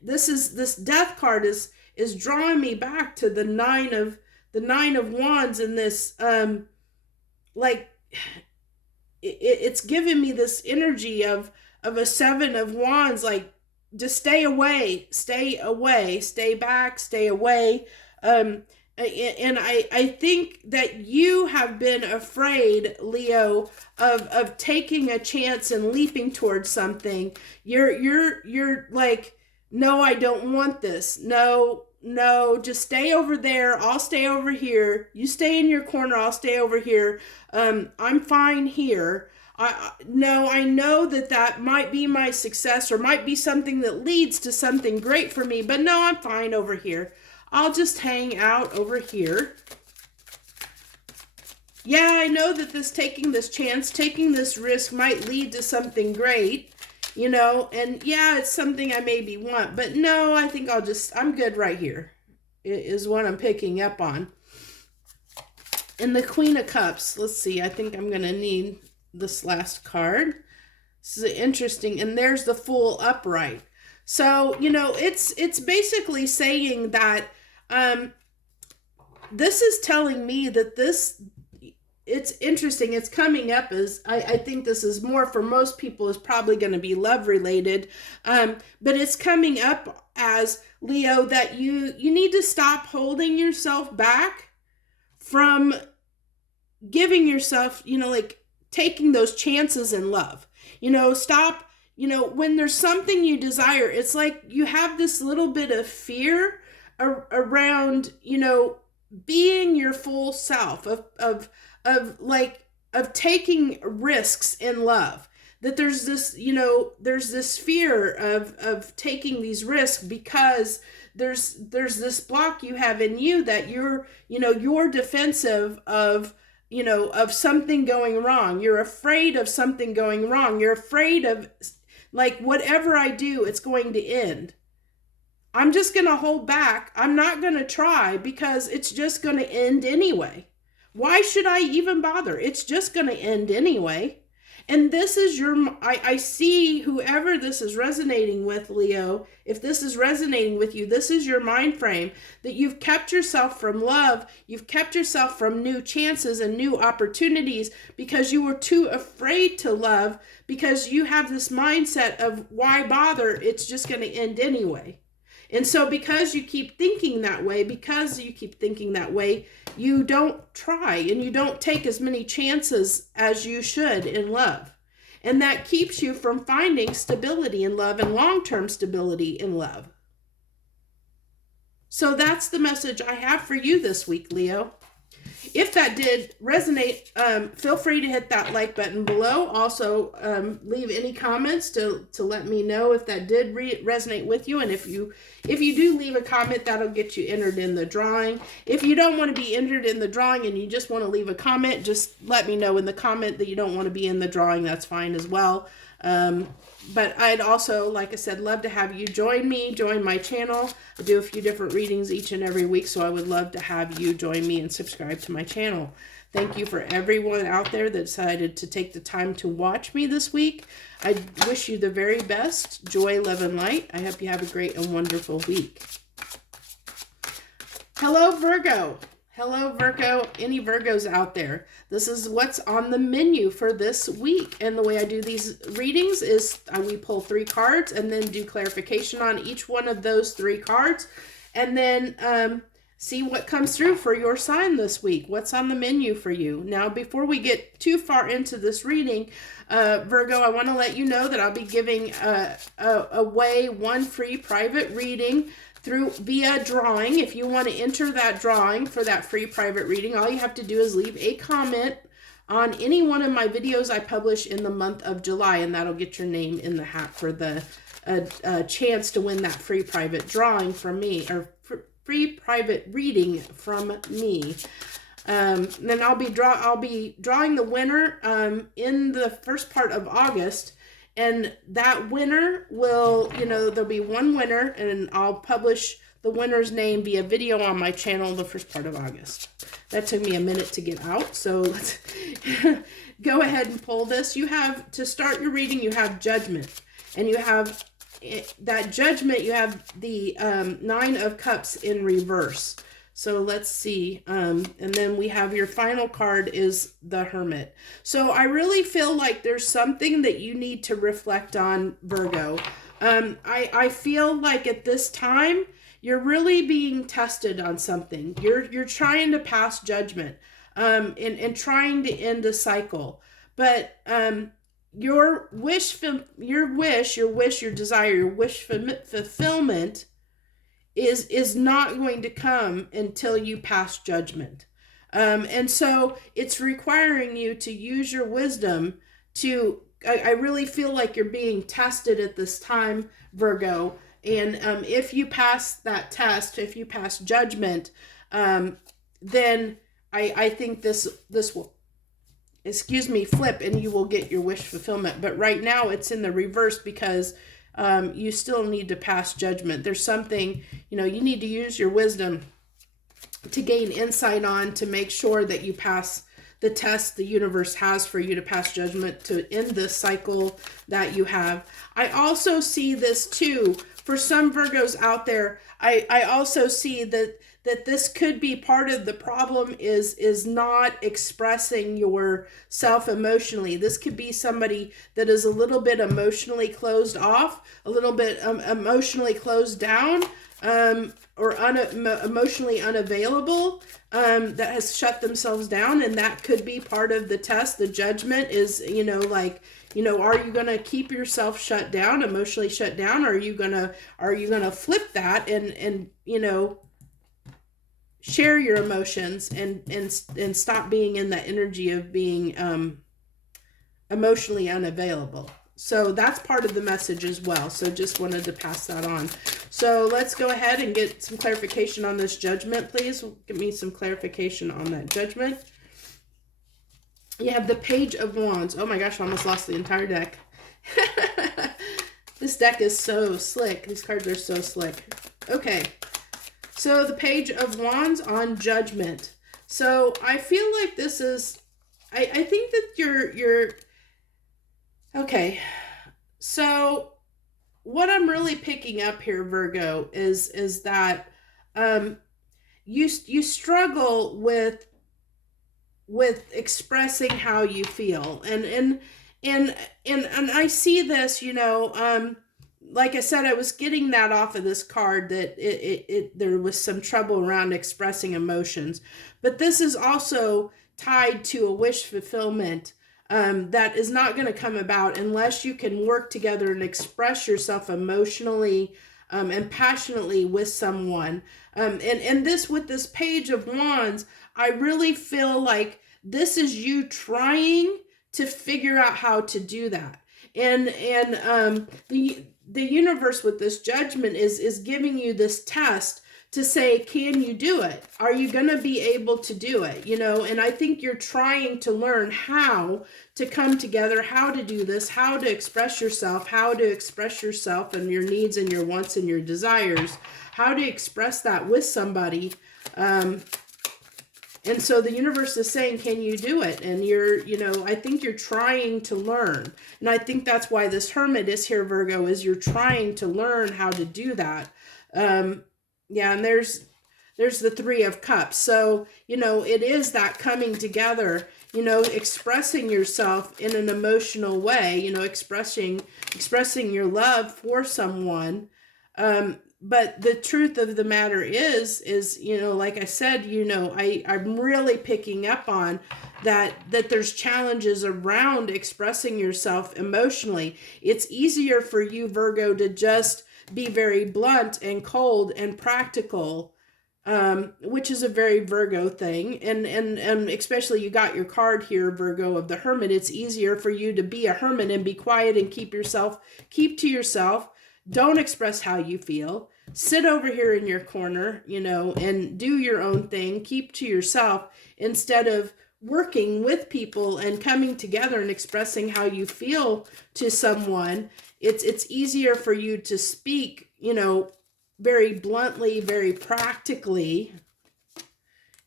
this Death card is drawing me back to the 9 of wands, and this like it's giving me this energy of a 7 of wands, like just stay away, stay back, stay away. And I think that you have been afraid, Leo, of taking a chance and leaping towards something. You're like, no, I don't want this. No, just stay over there. I'll stay over here. You stay in your corner. I'll stay over here. I'm fine here. I know that might be my success, or might be something that leads to something great for me, but no, I'm fine over here. I'll just hang out over here. Yeah, I know that taking this chance, taking this risk might lead to something great, you know, and yeah, it's something I maybe want, but no, I think I'm good right here, is what I'm picking up on. And the Queen of Cups, let's see, I think I'm going to need this last card. This is interesting, and there's the Fool upright. So, you know, it's basically saying that this is telling me that it's interesting. It's coming up as, I think this is more for most people is probably going to be love related. But it's coming up as, Leo, that you need to stop holding yourself back from giving yourself, you know, like taking those chances in love. You know, stop, you know, when there's something you desire, it's like you have this little bit of fear around, you know, being your full self, of taking risks in love. That there's this, you know, there's this fear of taking these risks because there's this block you have in you that you're defensive of, you know, of something going wrong. You're afraid of something going wrong. You're afraid of, like, whatever I do, it's going to end. I'm just going to hold back. I'm not going to try because it's just going to end anyway. Why should I even bother? It's just going to end anyway. And this is I see whoever this is resonating with, Leo, if this is resonating with you, this is your mind frame, that you've kept yourself from love, you've kept yourself from new chances and new opportunities because you were too afraid to love, because you have this mindset of why bother, it's just going to end anyway. And so because you keep thinking that way, you don't try and you don't take as many chances as you should in love. And that keeps you from finding stability in love and long-term stability in love. So that's the message I have for you this week, Leo. If that did resonate, feel free to hit that like button below. Also, leave any comments to let me know if that did resonate with you. And if you do leave a comment, that'll get you entered in the drawing. If you don't want to be entered in the drawing and you just want to leave a comment, just let me know in the comment that you don't want to be in the drawing. That's fine as well. But I'd also, like I said, love to have you join my channel. I do a few different readings each and every week, so I would love to have you join me and subscribe to my channel. Thank you for everyone out there that decided to take the time to watch me this week. I wish you the very best. Joy, love, and light. I hope you have a great and wonderful week. Hello, Virgo. Hello, Virgo. Any Virgos out there? This is what's on the menu for this week. And the way I do these readings is we pull 3 cards and then do clarification on each one of those 3 cards. And then see what comes through for your sign this week. What's on the menu for you? Now, before we get too far into this reading, Virgo, I want to let you know that I'll be giving away 1 free private reading via drawing. If you want to enter that drawing for that free private reading, all you have to do is leave a comment on any one of my videos I publish in the month of July, and that'll get your name in the hat for the chance to win that free private drawing from me, or free private reading from me. Then I'll be drawing the winner in the first part of August. And that winner will, there'll be 1 winner, and I'll publish the winner's name via video on my channel the first part of August. That took me a minute to get out, so let's go ahead and pull this. You have, to start your reading, you have Judgment. And you have that Judgment, you have the 9 of Cups in reverse. So let's see. And then we have your final card is the Hermit. So I really feel like there's something that you need to reflect on, Virgo. I feel like at this time, you're really being tested on something. You're trying to pass judgment, and trying to end a cycle. But your desire, your wish fulfillment is not going to come until you pass judgment. And so it's requiring you to use your wisdom to, I really feel like you're being tested at this time, Virgo. And if you pass that test, if you pass judgment, then I think this will flip, and you will get your wish fulfillment. But right now it's in the reverse because you still need to pass judgment. There's something, you need to use your wisdom to gain insight on, to make sure that you pass the test the universe has for you to pass judgment to end this cycle that you have. I also see this too for some Virgos out there. I also see that this could be part of the problem is not expressing yourself emotionally. This could be somebody that is a little bit emotionally closed off, a little bit emotionally closed down, or emotionally unavailable, that has shut themselves down. And that could be part of the test. The judgment is, are you going to keep yourself shut down, emotionally shut down? Or are you going to flip that and share your emotions and stop being in that energy of being emotionally unavailable? So that's part of the message as well. So just wanted to pass that on. So let's go ahead and get some clarification on this judgment, please. Give me some clarification on that judgment. You have the Page of Wands. Oh my gosh, I almost lost the entire deck. This deck is so slick. These cards are so slick. Okay. So the Page of Wands on judgment. So I feel like this is, I think that you're okay. So what I'm really picking up here, Virgo, is that you struggle with expressing how you feel, and I see this, like I said, I was getting that off of this card, that there was some trouble around expressing emotions, but this is also tied to a wish fulfillment that is not going to come about unless you can work together and express yourself emotionally and passionately with someone. And this, with this Page of Wands, I really feel like this is you trying to figure out how to do that. And the universe with this judgment is giving you this test to say, can you do it? Are you going to be able to do it? And I think you're trying to learn how to come together, how to do this, how to express yourself and your needs and your wants and your desires, how to express that with somebody. And so the universe is saying, can you do it? And I think you're trying to learn. And I think that's why this Hermit is here, Virgo, is you're trying to learn how to do that. Yeah, and there's the Three of Cups. So, it is that coming together, expressing yourself in an emotional way, expressing your love for someone. But the truth of the matter is, like I said, I'm really picking up on that there's challenges around expressing yourself emotionally. It's easier for you, Virgo, to just be very blunt and cold and practical, which is a very Virgo thing. And especially you got your card here, Virgo, of the Hermit. It's easier for you to be a hermit and be quiet and keep to yourself. Don't express how you feel. Sit over here in your corner, and do your own thing. Keep to yourself instead of working with people and coming together and expressing how you feel to someone. It's easier for you to speak, very bluntly, very practically,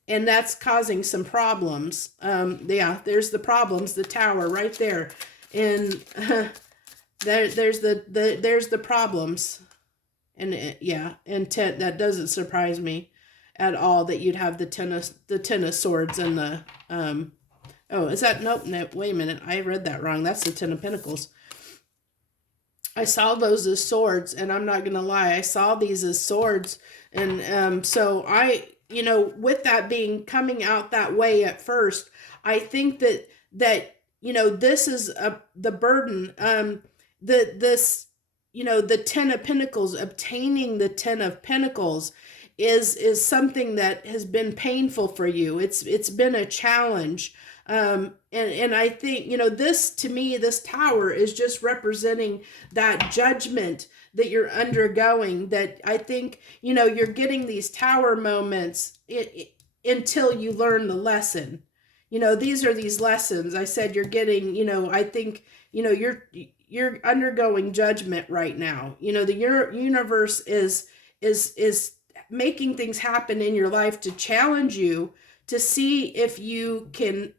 and that's causing some problems. Yeah, there's the problems, the Tower right there, and there's the problems, and that doesn't surprise me at all that you'd have the Ten of Swords and the oh, is that nope? Wait a minute, I read that wrong. That's the Ten of Pentacles. I saw those as swords, and I'm not gonna lie, I saw these as swords, and so I, with that being coming out that way at first, I think that this is the burden, the Ten of Pentacles, obtaining the Ten of Pentacles is something that has been painful for you. It's been a challenge. And I think, this, to me, this Tower is just representing that judgment that you're undergoing, that I think, you're getting these Tower moments until you learn the lesson. these are these lessons. I said you're getting, I think, you're undergoing judgment right now. The universe is making things happen in your life to challenge you, to see if you can,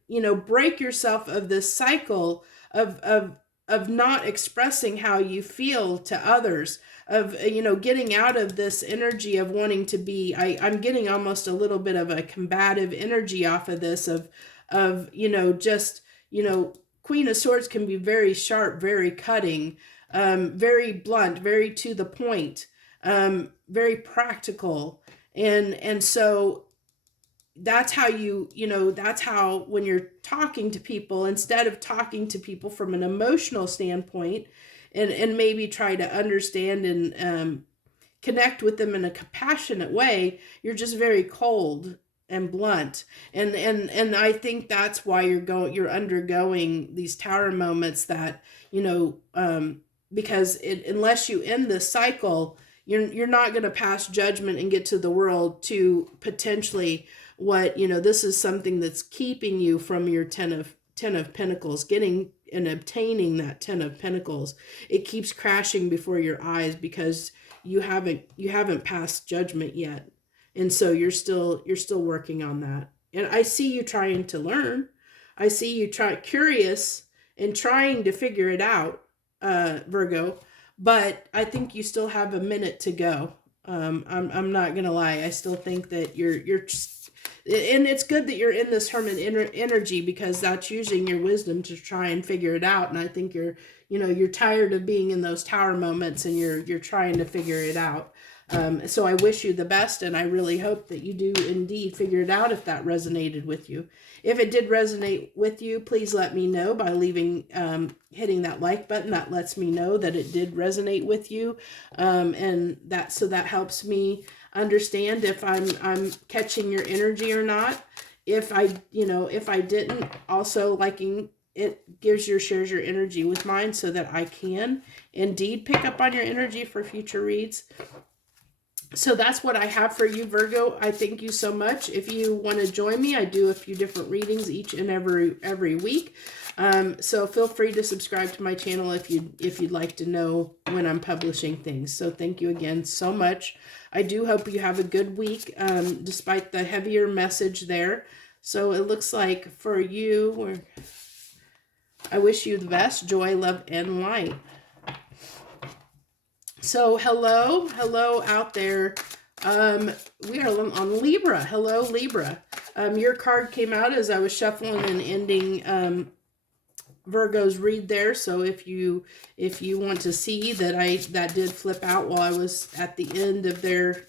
break yourself of this cycle of not expressing how you feel to others, of getting out of this energy of wanting to be, I'm getting almost a little bit of a combative energy off of this, of just, Queen of Swords can be very sharp, very cutting, very blunt, very to the point, very practical. And so that's how that's how, when you're talking to people, instead of talking to people from an emotional standpoint, and maybe try to understand and connect with them in a compassionate way, you're just very cold and blunt. And I think that's why you're undergoing these tower moments, that because unless you end this cycle, you're not going to pass judgment and get to the world to potentially what, this is something that's keeping you from your 10 of Pentacles, getting and obtaining that 10 of Pentacles. It keeps crashing before your eyes because you haven't passed judgment yet. And so you're still working on that. And I see you trying to learn. I see you curious and trying to figure it out, Virgo. But I think you still have a minute to go. I'm not gonna lie. I still think that you're and it's good that you're in this hermit energy, because that's using your wisdom to try and figure it out. And I think you're tired of being in those tower moments, and you're trying to figure it out. So I wish you the best, and I really hope that you do indeed figure it out if that resonated with you. If it did resonate with you, please let me know by hitting that like button. That lets me know that it did resonate with you, and that helps me understand if I'm catching your energy or not. If I didn't, also liking it shares your energy with mine, so that I can indeed pick up on your energy for future reads. So that's what I have for you, Virgo. I thank you so much. If you want to join me, I do a few different readings each and every week. So feel free to subscribe to my channel if you'd like to know when I'm publishing things. So thank you again so much. I do hope you have a good week, despite the heavier message there. So it looks like for you, I wish you the best, joy, love, and light. So hello out there. We are on Libra. Hello, Libra. Your card came out as I was shuffling and ending Virgo's read there. So if you want to see that did flip out while I was at the end of their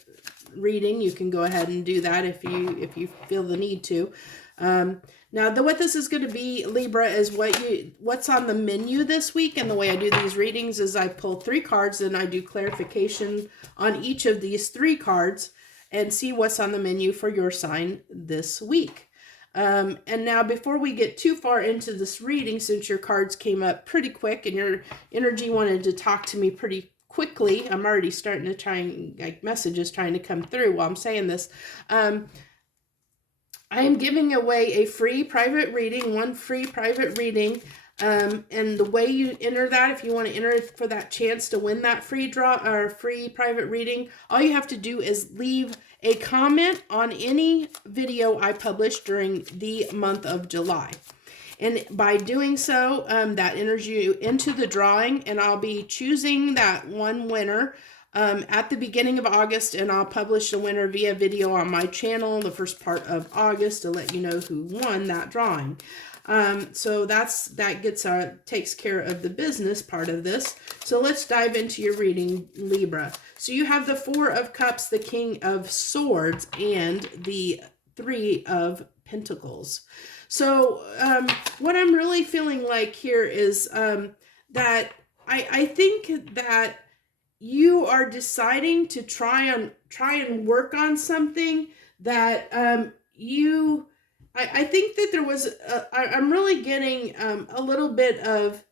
reading, you can go ahead and do that if you feel the need to. Now, what this is going to be, Libra, is what's on the menu this week. And the way I do these readings is I pull 3 cards and I do clarification on each of these 3 cards and see what's on the menu for your sign this week. And now, before we get too far into this reading, since your cards came up pretty quick and your energy wanted to talk to me pretty quickly, I'm already starting to try and messages trying to come through while I'm saying this. I am giving away a free private reading, one free private reading. And the way you enter that, if you want to enter it for that chance to win that free private reading, all you have to do is leave a comment on any video I publish during the month of July. And by doing so, that enters you into the drawing, and I'll be choosing that one winner at the beginning of August, and I'll publish the winner via video on my channel the first part of August to let you know who won that drawing. So that takes care of the business part of this. So let's dive into your reading, Libra. So you have the 4 of Cups, the King of Swords, and the 3 of Pentacles. So what I'm really feeling like here is that I think that you are deciding to try and work on something that I think that there was I'm really getting a little bit of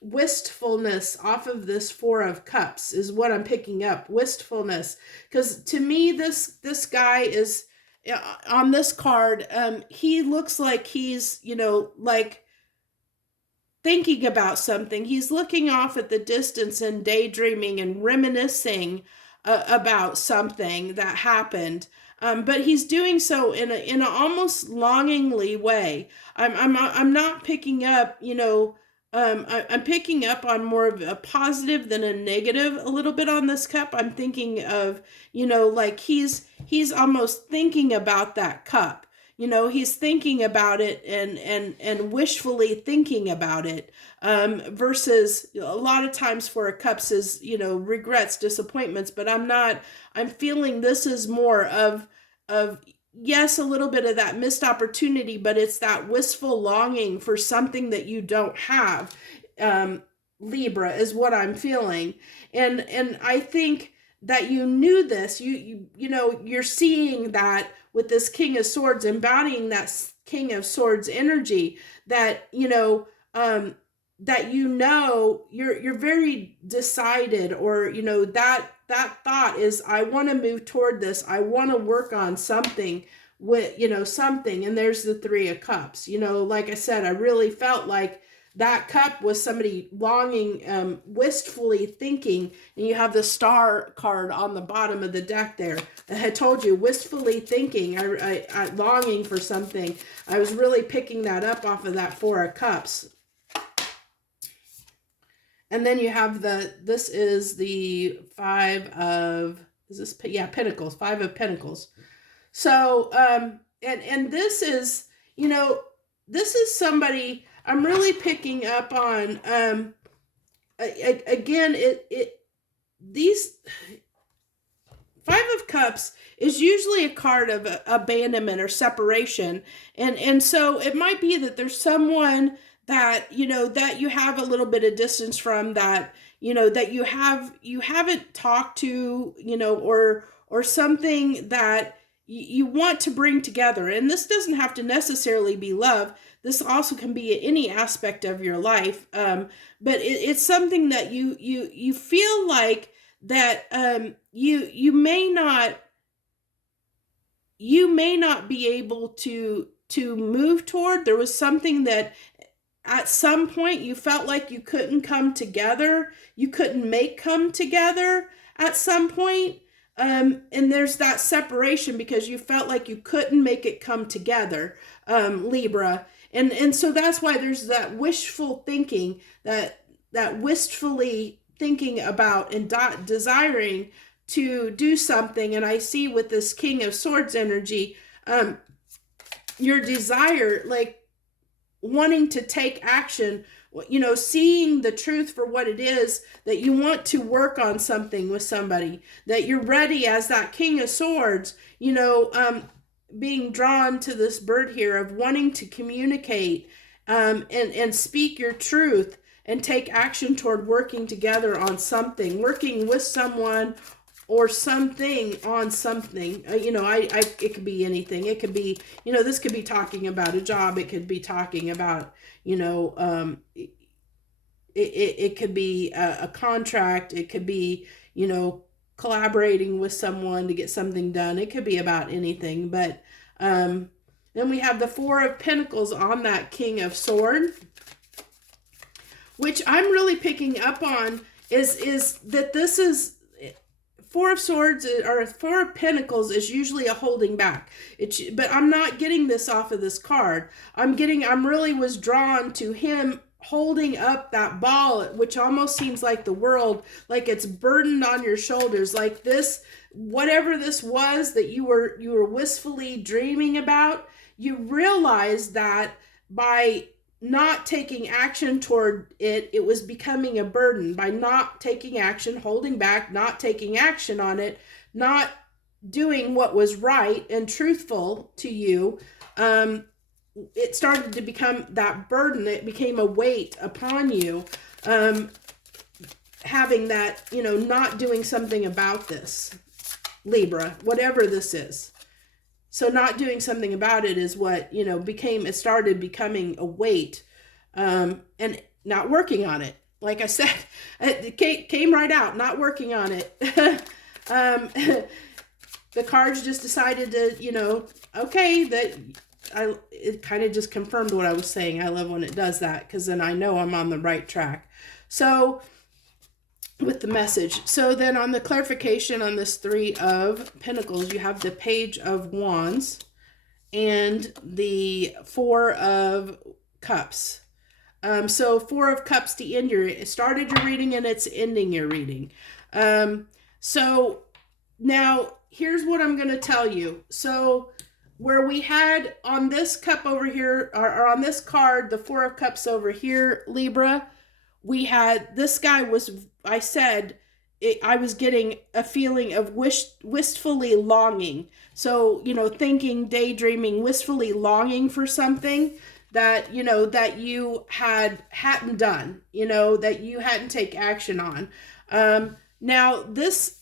wistfulness off of this 4 of Cups is what I'm picking up. Wistfulness, because to me this guy is on this card, he looks like he's, like thinking about something. He's looking off at the distance and daydreaming and reminiscing about something that happened. But he's doing so in a almost longingly way. I'm not picking up, I'm picking up on more of a positive than a negative a little bit on this cup. I'm thinking of, like he's almost thinking about that cup. He's thinking about it and wishfully thinking about it, versus a lot of times for a cups is, regrets, disappointments, but I'm feeling this is more of, yes, a little bit of that missed opportunity, but it's that wistful longing for something that you don't have. Libra is what I'm feeling. And I think that you knew this, you're seeing that with this King of Swords, embodying that King of Swords energy, that, that you're very decided, or, that thought is, I want to move toward this. I want to work on something with, something. And there's the Three of Cups. Like I said, I really felt like that cup was somebody longing, wistfully thinking, and you have the Star card on the bottom of the deck there. I had told you, wistfully thinking, I longing for something. I was really picking that up off of that Four of Cups. And then you have this is the Pentacles, Five of Pentacles. So, and this is, this is somebody I'm really picking up on. Again, these Five of Cups is usually a card of abandonment or separation. And so it might be that there's someone that, that you have a little bit of distance from, that, that you haven't talked to, or something that you want to bring together. And this doesn't have to necessarily be love. This also can be any aspect of your life. But it's something that you feel like that, you may not be able to move toward. There was something that at some point you felt like you couldn't come together. You couldn't make come together at some point. And there's that separation because you felt like you couldn't make it come together, Libra. And so that's why there's that wishful thinking, that wistfully thinking about and desiring to do something. And I see with this King of Swords energy, your desire, like wanting to take action, seeing the truth for what it is, that you want to work on something with somebody, that you're ready as that King of Swords, being drawn to this bird here of wanting to communicate, and speak your truth and take action toward working together on something, working with someone or something on something. It could be anything. It could be, this could be talking about a job. It could be talking about, it could be a contract. It could be, collaborating with someone to get something done. It could be about anything. But then we have the Four of Pentacles on that King of Swords, which I'm really picking up on is that this is Four of Swords, or Four of Pentacles, is usually a holding back. But I'm not getting this off of this card. I'm really was drawn to him holding up that ball, which almost seems like the world, like it's burdened on your shoulders, like this, whatever this was that you were wistfully dreaming about, you realize that by not taking action toward it, it was becoming a burden. By not taking action, holding back, not taking action on it, not doing what was right and truthful to you, it started to become that burden. It became a weight upon you, having that, not doing something about this, Libra, whatever this is. So not doing something about it is what, it started becoming a weight, and not working on it. Like I said, it came right out, not working on it. the cards just decided to, you know, okay, that it kind of just confirmed what I was saying. I love when it does that, because then I know I'm on the right track. So with the message. So then on the clarification on this Three of Pentacles, you have the Page of Wands and the Four of Cups. So Four of Cups to end it started your reading and it's ending your reading. So now here's what I'm going to tell you. So where we had on this cup over here, or on this card, the Four of Cups over here, Libra, we had, this guy was, I said, I was getting a feeling of wistfully longing. So, you know, thinking, daydreaming, wistfully longing for something that, you know, that you hadn't done, you know, that you hadn't take action on. Now this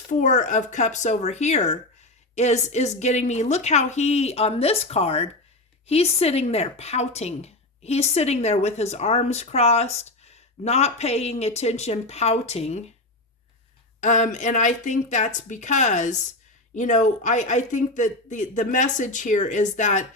Four of Cups over here is getting me, look how he, on this card, he's sitting there pouting. He's sitting there with his arms crossed, not paying attention, pouting. And I think that's because, you know, I think that the message here is that,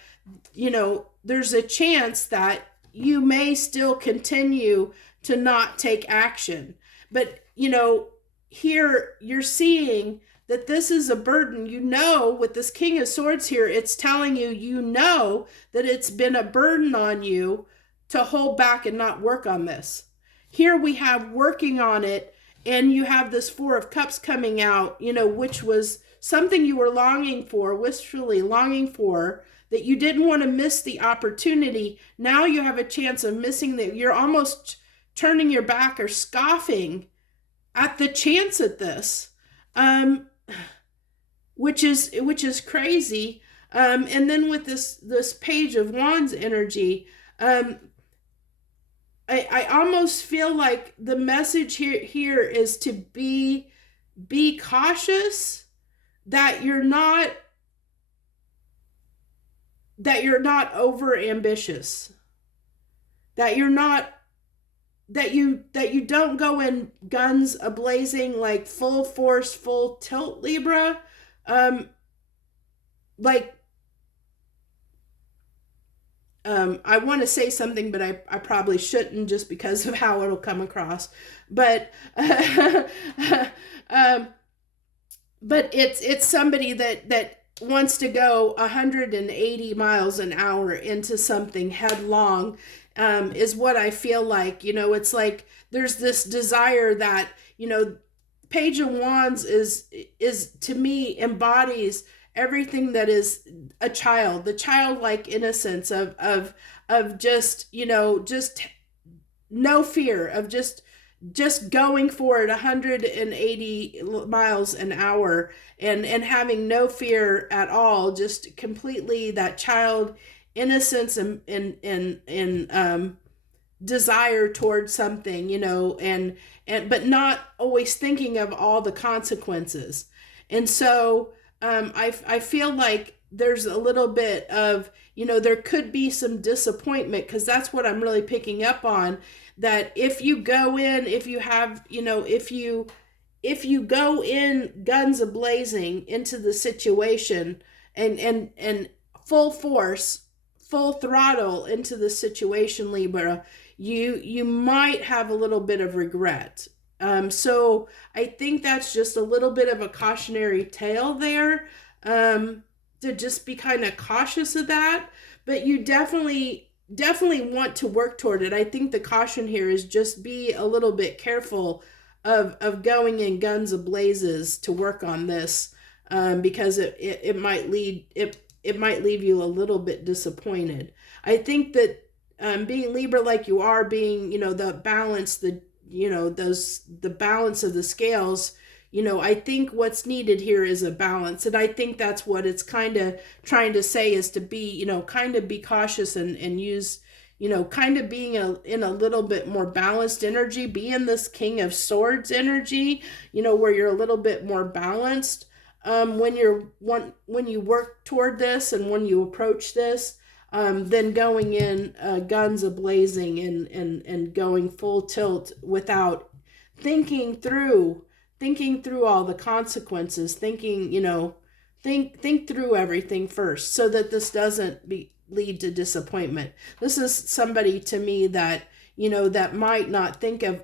you know, there's a chance that you may still continue to not take action. But, you know, here you're seeing that this is a burden. You know, with this King of Swords here, it's telling you, you know, that it's been a burden on you to hold back and not work on this. Here we have working on it, and you have this Four of Cups coming out, you know, which was something you were longing for, wistfully longing for, that you didn't want to miss the opportunity. Now you have a chance of missing that. You're almost turning your back or scoffing at the chance at this, which is crazy. And then with this Page of Wands energy, I almost feel like the message here is to be cautious, that you're not over ambitious, that you don't go in guns a-blazing, like full force, full tilt, Libra. I want to say something, but I probably shouldn't, just because of how it'll come across. But but it's somebody that wants to go 180 miles an hour into something headlong, is what I feel like. You know, it's like there's this desire that, you know, Page of Wands is to me embodies everything that is a child, the childlike innocence of just, you know, just no fear, of just going for it 180 miles an hour and having no fear at all, just completely that child innocence and desire towards something, you know, and but not always thinking of all the consequences. And so I feel like there's a little bit of, you know, there could be some disappointment, because that's what I'm really picking up on, that if you go in, if you have, you know, if you go in guns a-blazing into the situation and full force, full throttle into the situation, Libra, you might have a little bit of regret. So I think that's just a little bit of a cautionary tale there, to just be kind of cautious of that. But you definitely want to work toward it. I think the caution here is just be a little bit careful of going in guns a-blazes to work on this, because it might leave you a little bit disappointed. I think that being Libra like you are, being, you know, the balance, the balance of the scales, you know, I think what's needed here is a balance. And I think that's what it's kind of trying to say, is to be, you know, kind of be cautious and use, you know, kind of being in a little bit more balanced energy, be in this King of Swords energy, you know, where you're a little bit more balanced when you work toward this and when you approach this, than going in guns a-blazing and going full tilt without thinking through all the consequences, thinking, you know, think through everything first so that this doesn't lead to disappointment. This is somebody to me that, you know, that might not think of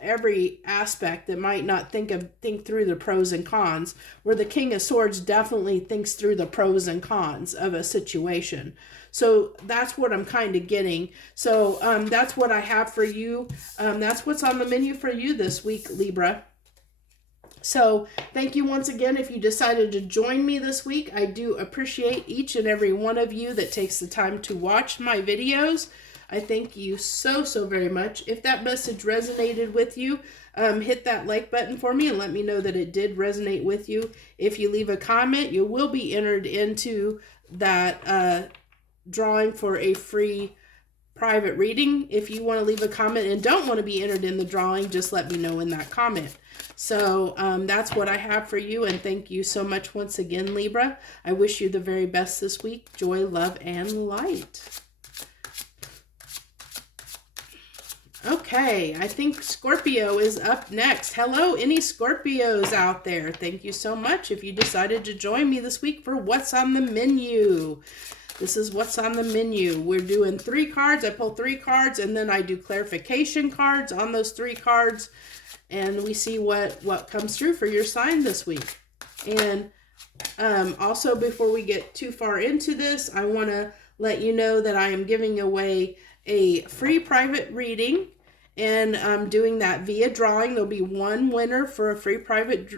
every aspect, that might not think through the pros and cons, where the King of Swords definitely thinks through the pros and cons of a situation. So that's what I'm kind of getting. So that's what I have for you. That's what's on the menu for you this week, Libra. So thank you once again if you decided to join me this week. I do appreciate each and every one of you that takes the time to watch my videos. I thank you so very much. If that message resonated with you, hit that like button for me and let me know that it did resonate with you. If you leave a comment, you will be entered into that drawing for a free private reading. If you want to leave a comment and don't want to be entered in the drawing, just let me know in that comment. So that's what I have for you, and thank you so much once again, Libra. I wish you the very best this week. Joy, love, and light. Okay, I think Scorpio is up next. Hello, any Scorpios out there? Thank you so much if you decided to join me this week for What's on the Menu. This is What's on the Menu. We're doing 3 cards. I pull 3 cards, and then I do clarification cards on those 3 cards, and we see what comes through for your sign this week. And also, before we get too far into this, I want to let you know that I am giving away a free private reading, and I'm doing that via drawing. There'll be one winner for a free private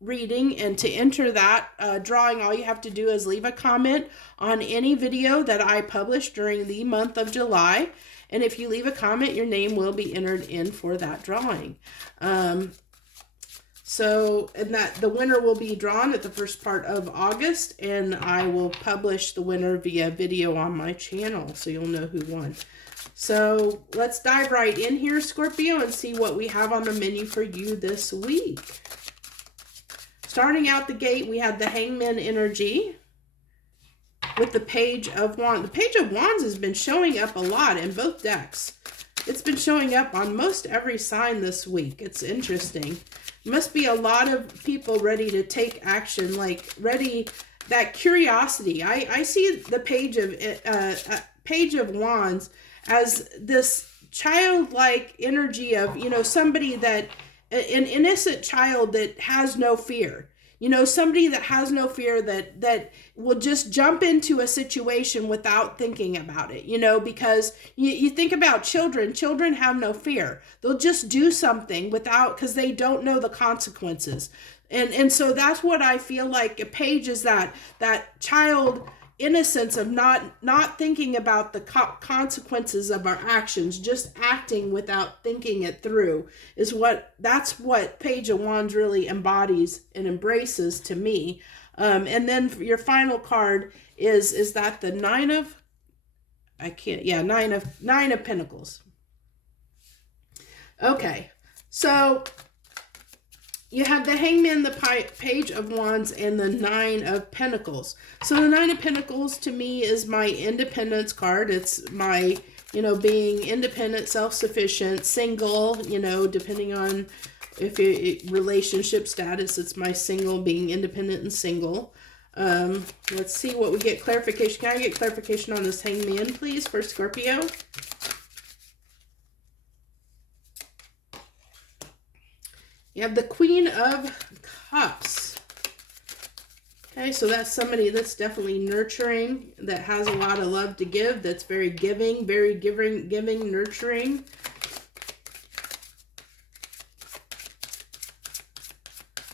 reading, and to enter that drawing, all you have to do is leave a comment on any video that I publish during the month of July, and if you leave a comment, your name will be entered in for that drawing. So, and that the winner will be drawn at the first part of August, and I will publish the winner via video on my channel, so you'll know who won. So let's dive right in here, Scorpio, and see what we have on the menu for you this week. Starting out the gate, we had the Hangman energy with the Page of Wands. The Page of Wands has been showing up a lot in both decks. It's been showing up on most every sign this week. It's interesting. Must be a lot of people ready to take action, like ready, that curiosity. I see the Page of Wands as this childlike energy of, you know, somebody that, an innocent child that has no fear. You know, somebody that has no fear, that will just jump into a situation without thinking about it, you know, because you think about children have no fear. They'll just do something because they don't know the consequences. And so that's what I feel like a Page is, that child innocence of not thinking about the consequences of our actions, just acting without thinking it through, that's what Page of Wands really embodies and embraces to me. And then your final card is that the Nine of Pentacles. Okay, so you have the Hangman, the Page of Wands, and the Nine of Pentacles. So the Nine of Pentacles to me is my independence card. It's my, you know, being independent, self-sufficient, single, you know, depending on if relationship status, it's my single, being independent and single. Let's see what we get clarification. Can I get clarification on this Hangman, please, for Scorpio? You have the Queen of Cups. Okay, so that's somebody that's definitely nurturing, that has a lot of love to give, that's very giving, nurturing.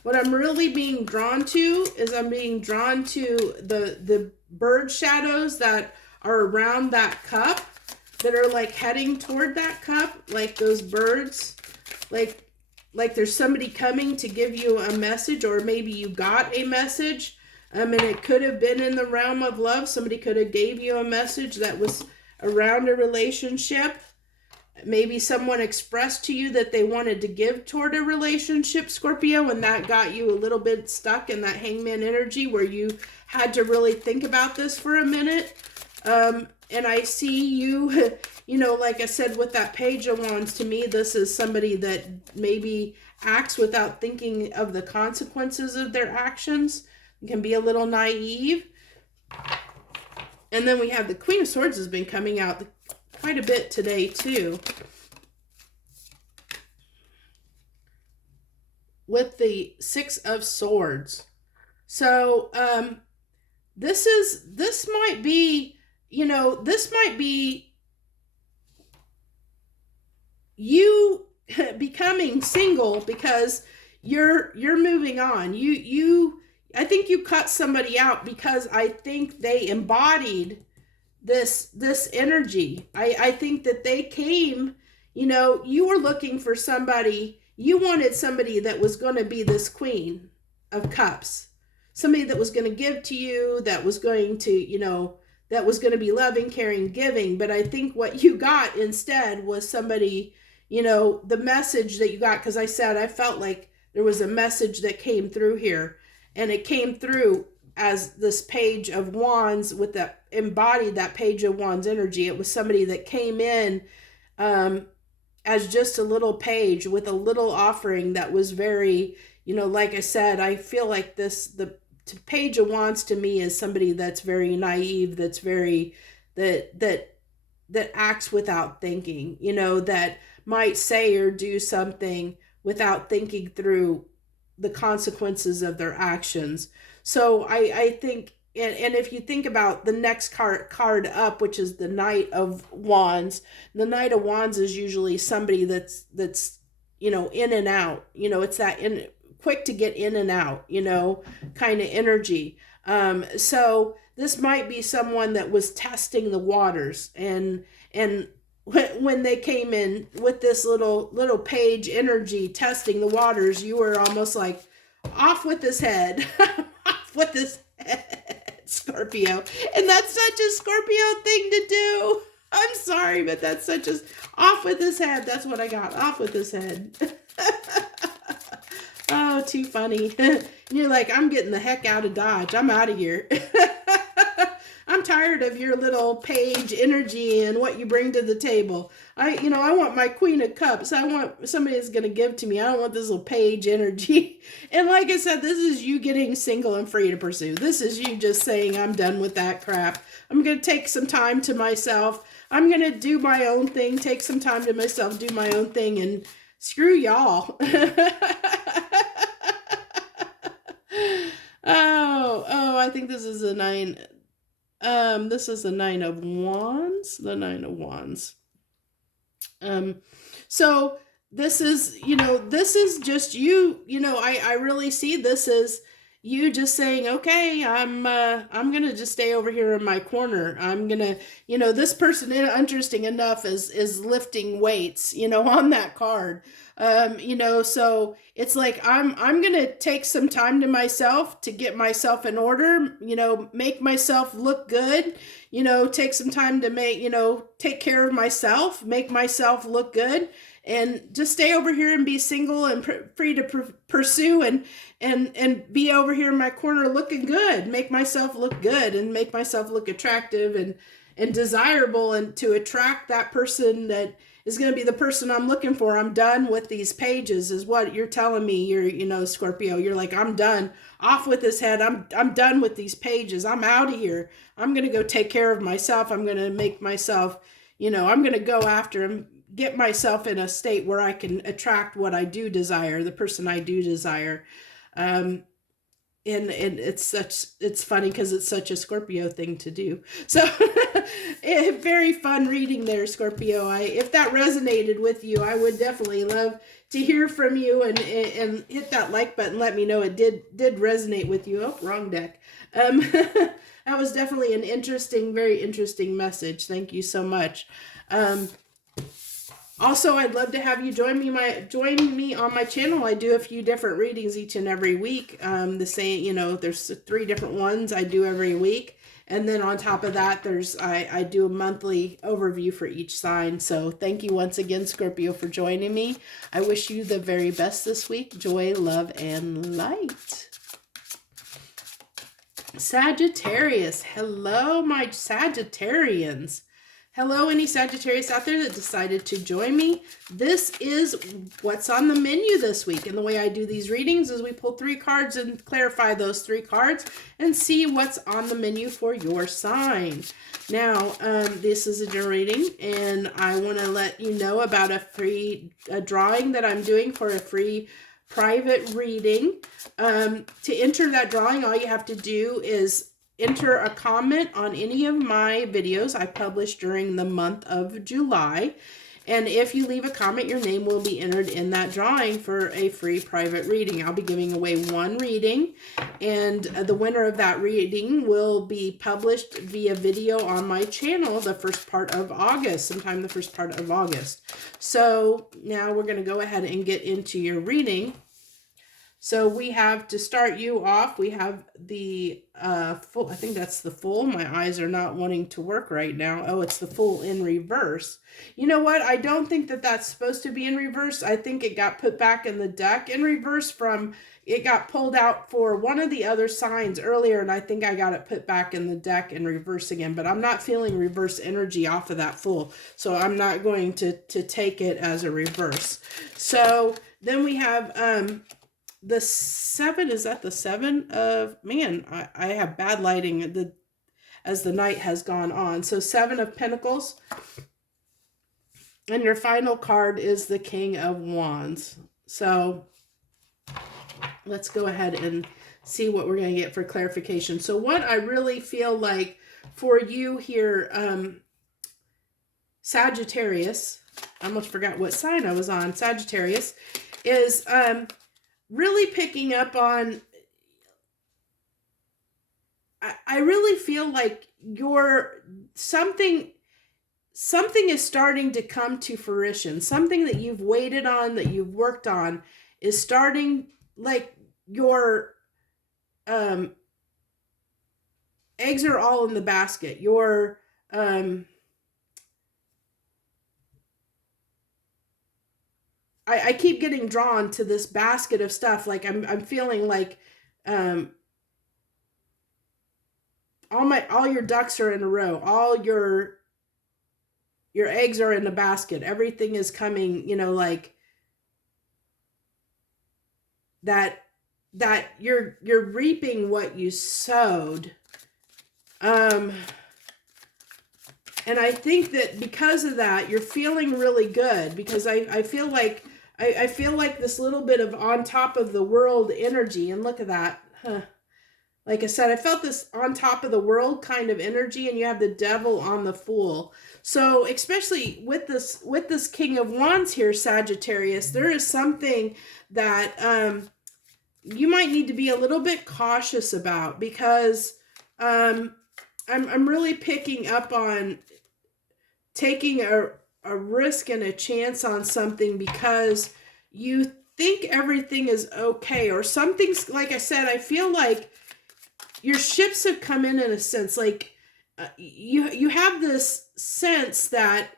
What I'm really being drawn to is I'm being drawn to the bird shadows that are around that cup, that are like heading toward that cup, like those birds, like there's somebody coming to give you a message, or maybe you got a message, and it could have been in the realm of love. Somebody could have gave you a message that was around a relationship. Maybe someone expressed to you that they wanted to give toward a relationship, Scorpio, and that got you a little bit stuck in that Hangman energy where you had to really think about this for a minute. And I see you, you know, like I said, with that Page of Wands, to me, this is somebody that maybe acts without thinking of the consequences of their actions. You can be a little naive. And then we have the Queen of Swords has been coming out quite a bit today too. With the Six of Swords. So, this might be, this might be you becoming single because you're moving on. I think you cut somebody out because I think they embodied this energy. I think that they came, you were looking for somebody, you wanted somebody that was going to be this Queen of Cups. Somebody that was going to give to you, that was going to, that was going to be loving, caring, giving. But I think what you got instead was somebody, the message that you got, because I said I felt like there was a message that came through here. And it came through as this Page of Wands with that embodied that Page of Wands energy. It was somebody that came in as just a little page with a little offering that was very, like I said, I feel like the Page of Wands to me is somebody that's very naive, that's very, that acts without thinking, that might say or do something without thinking through the consequences of their actions. So I think, and if you think about the next card up, which is the Knight of Wands, the Knight of Wands is usually somebody that's in and out, it's that quick to get in and out, kind of energy. So this might be someone that was testing the waters, and when they came in with this little page energy testing the waters, you were almost like, off with his head, off with his head, Scorpio. And that's such a Scorpio thing to do. I'm sorry, but that's such a, off with his head. That's what I got, off with his head. Oh, too funny. And you're like, I'm getting the heck out of Dodge. I'm out of here. I'm tired of your little page energy and what you bring to the table. I want my Queen of Cups. I want somebody that's going to give to me. I don't want this little page energy. And like I said, this is you getting single and free to pursue. This is you just saying, I'm done with that crap. I'm going to take some time to myself. I'm going to do my own thing, take some time to myself, do my own thing, and screw y'all. I think this is a 9. This is the Nine of Wands. The Nine of Wands. So this is, this is just you, I really see this as you just saying, okay, I'm going to just stay over here in my corner. I'm going to, this person, interesting enough, is lifting weights, on that card. So it's like, I'm going to take some time to myself to get myself in order, make myself look good, take some time to make, take care of myself, make myself look good, and just stay over here and be single and free to pursue and be over here in my corner looking good, make myself look good and make myself look attractive and desirable, and to attract that person that is going to be the person I'm looking for. I'm done with these pages is what you're telling me. You're, Scorpio, you're like, I'm done, off with his head. I'm done with these pages. I'm out of here. I'm going to go take care of myself. I'm going to make myself, I'm going to go after him, get myself in a state where I can attract what I do desire, the person I do desire. And it's funny because it's such a Scorpio thing to do. So very fun reading there, Scorpio. If that resonated with you, I would definitely love to hear from you, and hit that like button. Let me know it did resonate with you. Oh, wrong deck. That was definitely an interesting, very interesting message. Thank you so much. Also, I'd love to have you join me on my channel. I do a few different readings each and every week. There's 3 different ones I do every week. And then on top of that, I do a monthly overview for each sign. So thank you once again, Scorpio, for joining me. I wish you the very best this week. Joy, love, and light. Sagittarius. Hello, my Sagittarians. Hello, any Sagittarius out there that decided to join me. This is what's on the menu this week. And the way I do these readings is we pull 3 cards and clarify those 3 cards and see what's on the menu for your sign. Now, this is a general reading, and I want to let you know about a free drawing that I'm doing for a free private reading. To enter that drawing, all you have to do is enter a comment on any of my videos I published during the month of July. And if you leave a comment, your name will be entered in that drawing for a free private reading. I'll be giving away 1 reading, and the winner of that reading will be published via video on my channel the first part of August, sometime the first part of August. So now we're going to go ahead and get into your reading. So we have, to start you off, we have the full, I think that's the full. My eyes are not wanting to work right now. Oh, it's the full in reverse. You know what? I don't think that that's supposed to be in reverse. I think it got put back in the deck in reverse from, it got pulled out for one of the other signs earlier, and I think I got it put back in the deck in reverse again, but I'm not feeling reverse energy off of that full, so I'm not going to take it as a reverse. So then we have, the 7, is that the 7 of, man, I have bad lighting as the night has gone on. So 7 of Pentacles. And your final card is the King of Wands. So let's go ahead and see what we're going to get for clarification. So what I really feel like for you here, Sagittarius, I almost forgot what sign I was on, Sagittarius, is, really picking up on, I really feel like something is starting to come to fruition. Something that you've waited on, that you've worked on, is starting, like your eggs are all in the basket. Your I keep getting drawn to this basket of stuff. Like I'm feeling like all your ducks are in a row. All your eggs are in a basket. Everything is coming, you know, like that you're reaping what you sowed. And I think that because of that, you're feeling really good, because I feel like this little bit of on top of the world energy. And look at that. Huh. Like I said, I felt this on top of the world kind of energy, and you have the devil on the Fool. So especially with this King of Wands here, Sagittarius, there is something that you might need to be a little bit cautious about, because I'm really picking up on taking a risk and a chance on something because you think everything is okay, or something's, like I said, I feel like your ships have come in a sense, like you have this sense that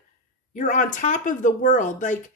you're on top of the world, like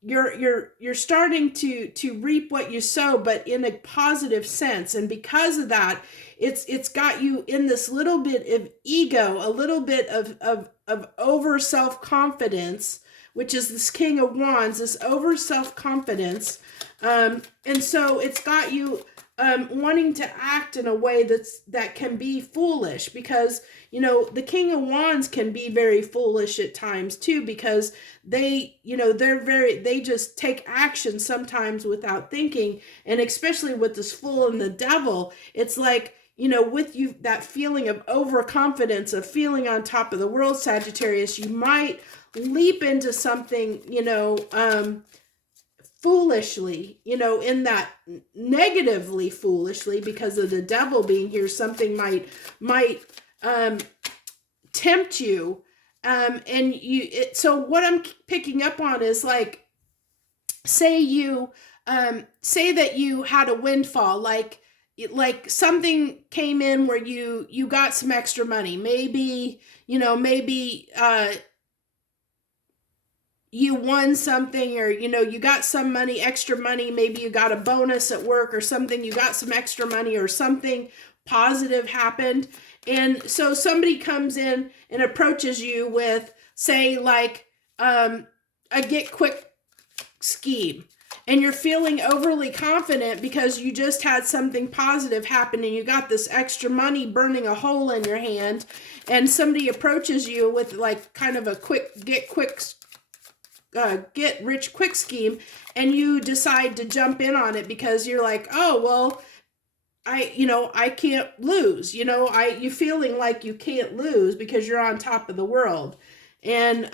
you're starting to reap what you sow, but in a positive sense. And because of that, it's got you in this little bit of ego, a little bit of over self-confidence, which is this King of Wands, this over self-confidence. And so it's got you wanting to act in a way that can be foolish, because, you know, the King of Wands can be very foolish at times too, because they, you know, they just take action sometimes without thinking. And especially with this Fool and the Devil, it's like, you know, with you, that feeling of overconfidence, of feeling on top of the world, Sagittarius, you might leap into something, you know, foolishly, you know, in that negatively foolishly, because of the devil being here. Something might tempt you, and so what I'm picking up on is, like, say that you had a windfall, like something came in where you got some extra money, maybe, you know, you won something, or, you know, you got some money, extra money, maybe you got a bonus at work or something, you got some extra money or something positive happened. And so somebody comes in and approaches you with, say, like a get quick scheme. And you're feeling overly confident because you just had something positive happen and you got this extra money burning a hole in your hand. And somebody approaches you with like kind of a get rich quick scheme, and you decide to jump in on it because you're like, oh, well, I can't lose. You feeling like you can't lose because you're on top of the world. And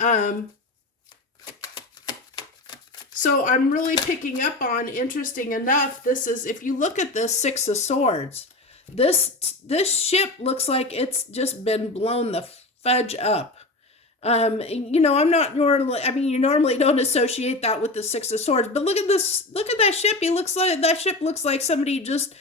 so I'm really picking up on, interesting enough, this is, if you look at the Six of Swords, this ship looks like it's just been blown the fudge up. I'm not normally, you normally don't associate that with the Six of Swords, but look at that ship. That ship looks like somebody just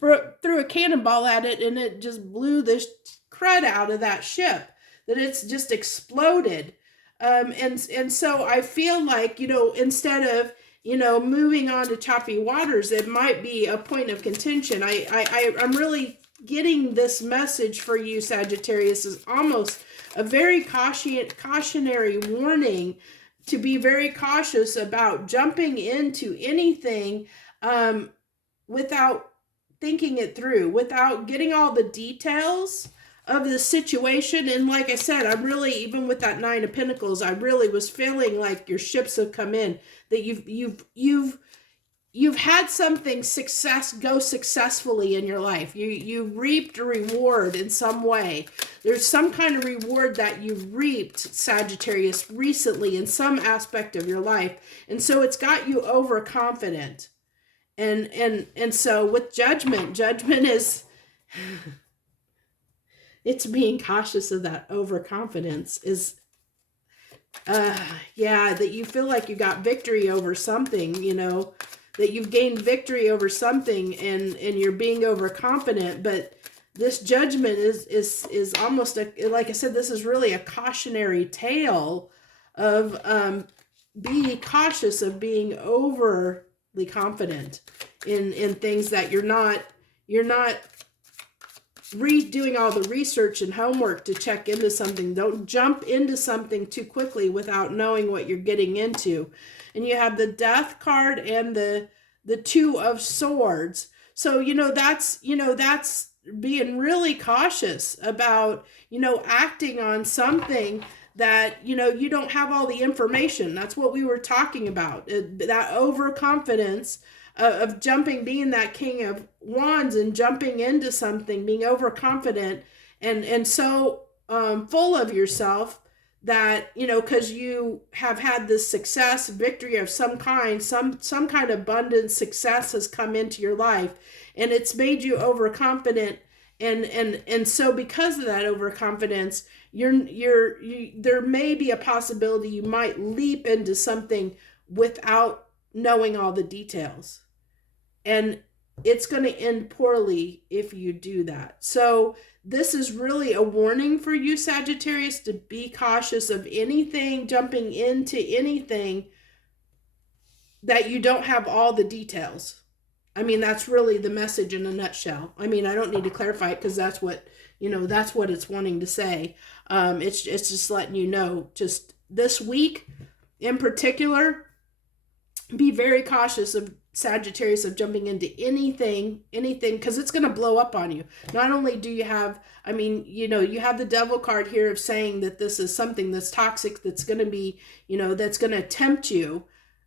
threw a cannonball at it and it just blew the crud out of that ship, that it's just exploded. And so I feel like, instead of, moving on to choppy waters, it might be a point of contention. I'm really getting this message for you, Sagittarius, is almost a very cautionary warning to be very cautious about jumping into anything without thinking it through, without getting all the details of the situation. And like I said, I'm really, even with that Nine of Pentacles, I really was feeling like your ships have come in, that you've had something go successfully in your life. You reaped a reward in some way. There's some kind of reward that you reaped, Sagittarius, recently in some aspect of your life. And so it's got you overconfident. And so with judgment is it's being cautious of that overconfidence, is that you feel like you got victory over something, that you've gained victory over something, and you're being overconfident. But this judgment is almost like I said, this is really a cautionary tale of be cautious of being overly confident in things that you're not redoing all the research and homework to check into something. Don't jump into something too quickly without knowing what you're getting into. And you have the Death card and the Two of Swords. So, that's being really cautious about, acting on something that, you don't have all the information. That's what we were talking about. That overconfidence of jumping, being that King of Wands and jumping into something, being overconfident and so full of yourself that, because you have had this success, victory of some kind, some kind of abundant success has come into your life, and it's made you overconfident. And so because of that overconfidence, there may be a possibility you might leap into something without knowing all the details. And it's going to end poorly if you do that. So this is really a warning for you, Sagittarius, to be cautious of anything, jumping into anything that you don't have all the details. That's really the message in a nutshell. I don't need to clarify it because that's what it's wanting to say. It's just letting you know, just this week in particular, be very cautious of, Sagittarius, of jumping into anything, because it's going to blow up on you. Not only do you have, you have the Devil card here of saying that this is something that's toxic, that's going to be, that's going to tempt you.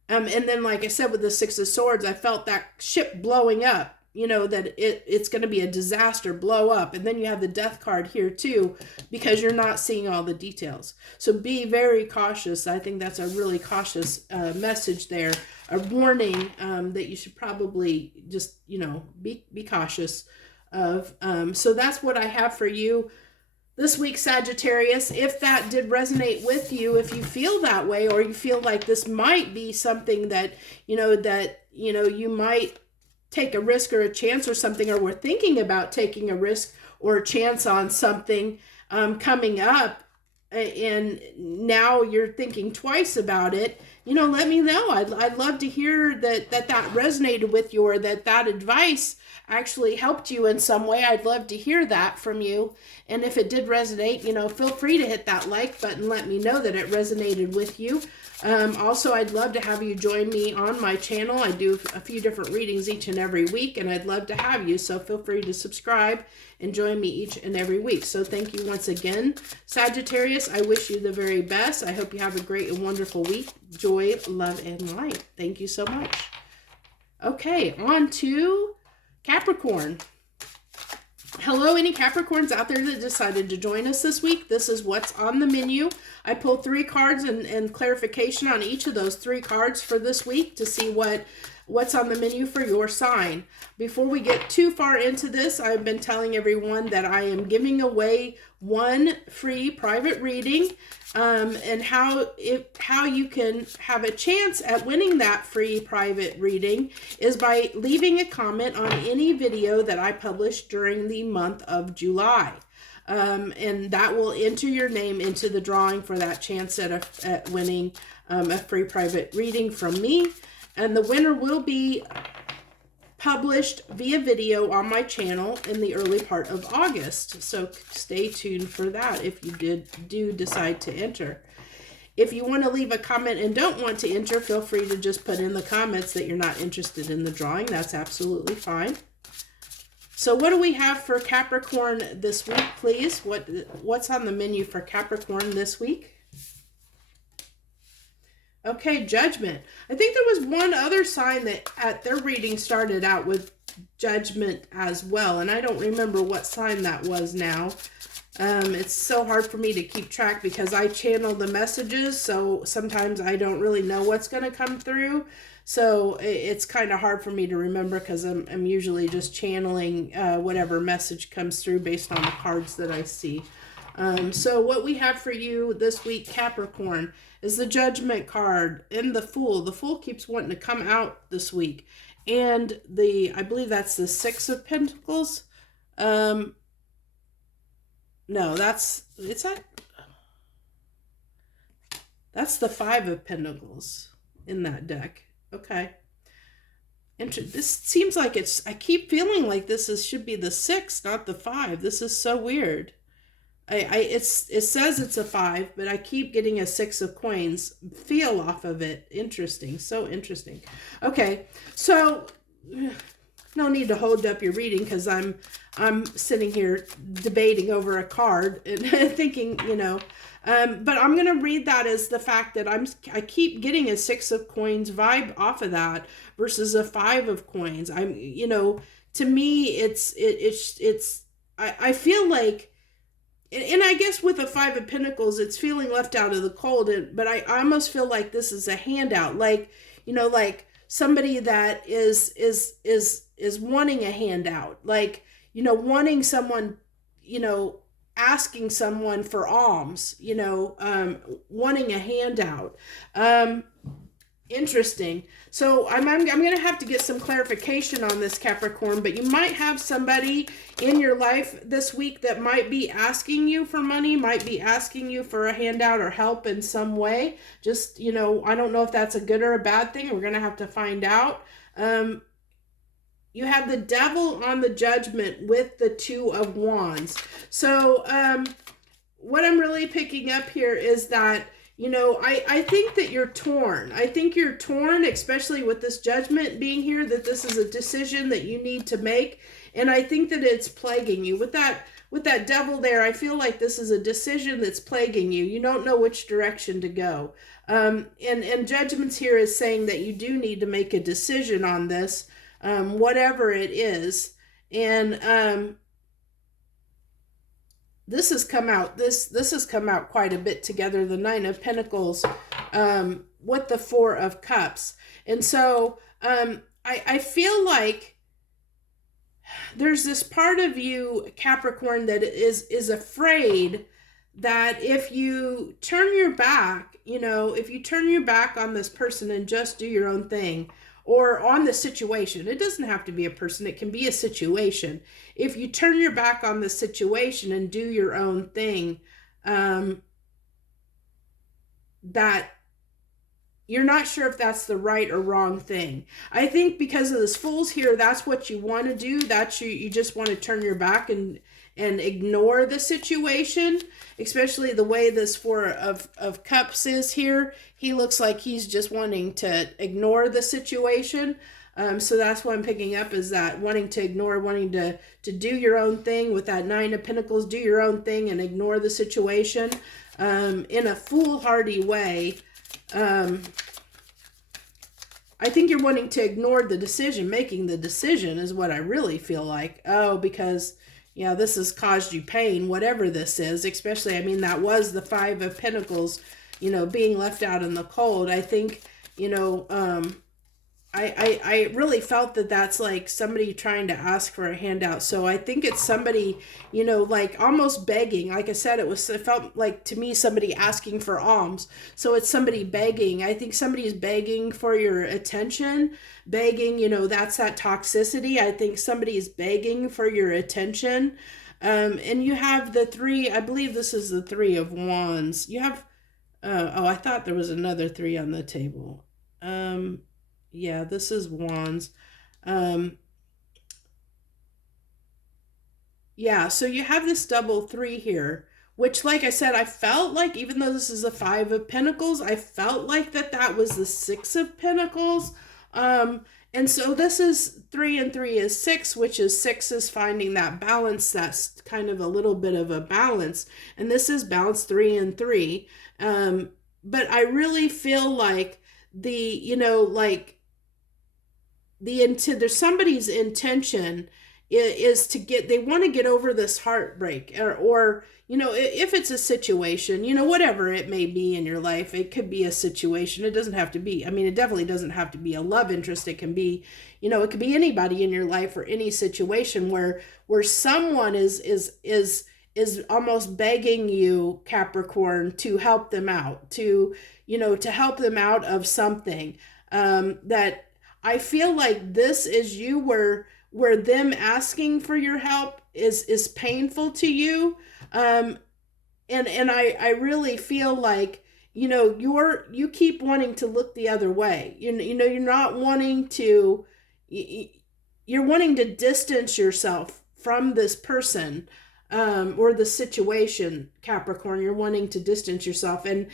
And then, like I said, with the Six of Swords, I felt that ship blowing up, that it's going to be a disaster, blow up. And then you have the Death card here too, because you're not seeing all the details. So be very cautious. I think that's a really cautious message there, a warning that you should probably just, be cautious of. So that's what I have for you this week, Sagittarius. If that did resonate with you, if you feel that way, or you feel like this might be something that, you might take a risk or a chance or something, or we're thinking about taking a risk or a chance on something coming up, and now you're thinking twice about it, let me know. I'd love to hear that resonated with you, or that advice actually helped you in some way. I'd love to hear that from you. And if it did resonate, feel free to hit that like button. Let me know that it resonated with you. Also, I'd love to have you join me on my channel. I do a few different readings each and every week, and I'd love to have you. So feel free to subscribe and join me each and every week. So thank you once again, Sagittarius. I wish you the very best. I hope you have a great and wonderful week. Joy, love, and light. Thank you so much. Okay, on to Capricorn. Hello, any Capricorns out there that decided to join us this week. This is what's on the menu. I pulled 3 cards and clarification on each of those 3 cards for this week to see what's on the menu for your sign. Before we get too far into this, I've been telling everyone that I am giving away 1 free private reading, and how you can have a chance at winning that free private reading is by leaving a comment on any video that I publish during the month of July. And that will enter your name into the drawing for that chance at winning a free private reading from me. And the winner will be published via video on my channel in the early part of August. So stay tuned for that if you do decide to enter. If you want to leave a comment and don't want to enter, feel free to just put in the comments that you're not interested in the drawing. That's absolutely fine. So what do we have for Capricorn this week, please? What's on the menu for Capricorn this week? Okay, Judgment. I think there was one other sign that at their reading started out with Judgment as well, and I don't remember what sign that was now. It's so hard for me to keep track because I channel the messages, so sometimes I don't really know what's going to come through. So it's kind of hard for me to remember because I'm usually just channeling whatever message comes through based on the cards that I see. So what we have for you this week, Capricorn, is the Judgment card and the Fool. The Fool keeps wanting to come out this week. And I believe that's the 6 of Pentacles. No, that's the 5 of Pentacles in that deck. Okay. This seems like I keep feeling like this should be the 6, not the 5. This is so weird. It says it's a 5, but I keep getting a 6 of coins feel off of it. Interesting. So interesting. Okay. So no need to hold up your reading because I'm sitting here debating over a card and thinking, but I'm going to read that as the fact that I keep getting a 6 of coins vibe off of that versus a 5 of coins. To me, I feel like, and I guess with a 5 of Pentacles, it's feeling left out of the cold. But I almost feel like this is a handout, like somebody that is wanting a handout, like wanting someone, asking someone for alms, wanting a handout. Interesting. So I'm going to have to get some clarification on this, Capricorn, but you might have somebody in your life this week that might be asking you for money, might be asking you for a handout or help in some way. Just, I don't know if that's a good or a bad thing. We're going to have to find out. You have the Devil on the Judgment with the 2 of Wands. So what I'm really picking up here is that, I think that you're torn. I think you're torn, especially with this Judgment being here, that this is a decision that you need to make. And I think that it's plaguing you. With that Devil there, I feel like this is a decision that's plaguing you. You don't know which direction to go. And Judgment's here is saying that you do need to make a decision on this, whatever it is. And this has come out quite a bit together, the 9 of Pentacles with the 4 of Cups. And so I feel like there's this part of you, Capricorn, that is afraid that if you turn your back, if you turn your back on this person and just do your own thing, or on the situation, it doesn't have to be a person, it can be a situation. If you turn your back on the situation and do your own thing, that you're not sure if that's the right or wrong thing. I think because of this Fool's here, that's what you want to do. That's you just want to turn your back and ignore the situation, especially the way this Four of Cups is here. He looks like he's just wanting to ignore the situation. So that's what I'm picking up, is that wanting to ignore, wanting to do your own thing with that Nine of Pentacles, do your own thing and ignore the situation in a foolhardy way. I think you're wanting to ignore the decision. Making the decision is what I really feel like. Oh, because, yeah, this has caused you pain, whatever this is, especially, I mean, that was the Five of Pentacles, you know, being left out in the cold. I think, you know, I really felt that that's like somebody trying to ask for a handout. So I think it's somebody, you know, like almost begging. Like I said, it felt like to me somebody asking for alms. So it's somebody begging. I think somebody's begging for your attention, begging, you know, that's that toxicity. I think somebody's begging for your attention. And you have the three, I believe this is the Three of Wands. You have, oh, I thought there was another three on the table. Yeah, this is Wands. Yeah, so you have this double three here, which, like I said, I felt like, even though this is a Five of Pentacles, I felt like that was the Six of Pentacles. And so this is 3 and 3 is 6, which is 6 is finding that balance. That's kind of a little bit of a balance. And this is balance 3 and 3. But I really feel like you know, like there's somebody's intention is to they want to get over this heartbreak, or, you know, if it's a situation, you know, whatever it may be in your life, it could be a situation. It doesn't have to be, I mean, it definitely doesn't have to be a love interest. It can be, you know, it could be anybody in your life or any situation where someone is almost begging you, Capricorn, to help them out, to, you know, to help them out of something. That I feel like this is you, where them asking for your help is painful to you. And I really feel like, you know, you keep wanting to look the other way. You know, you're not wanting to, you're wanting to distance yourself from this person, or the situation, Capricorn. You're wanting to distance yourself. And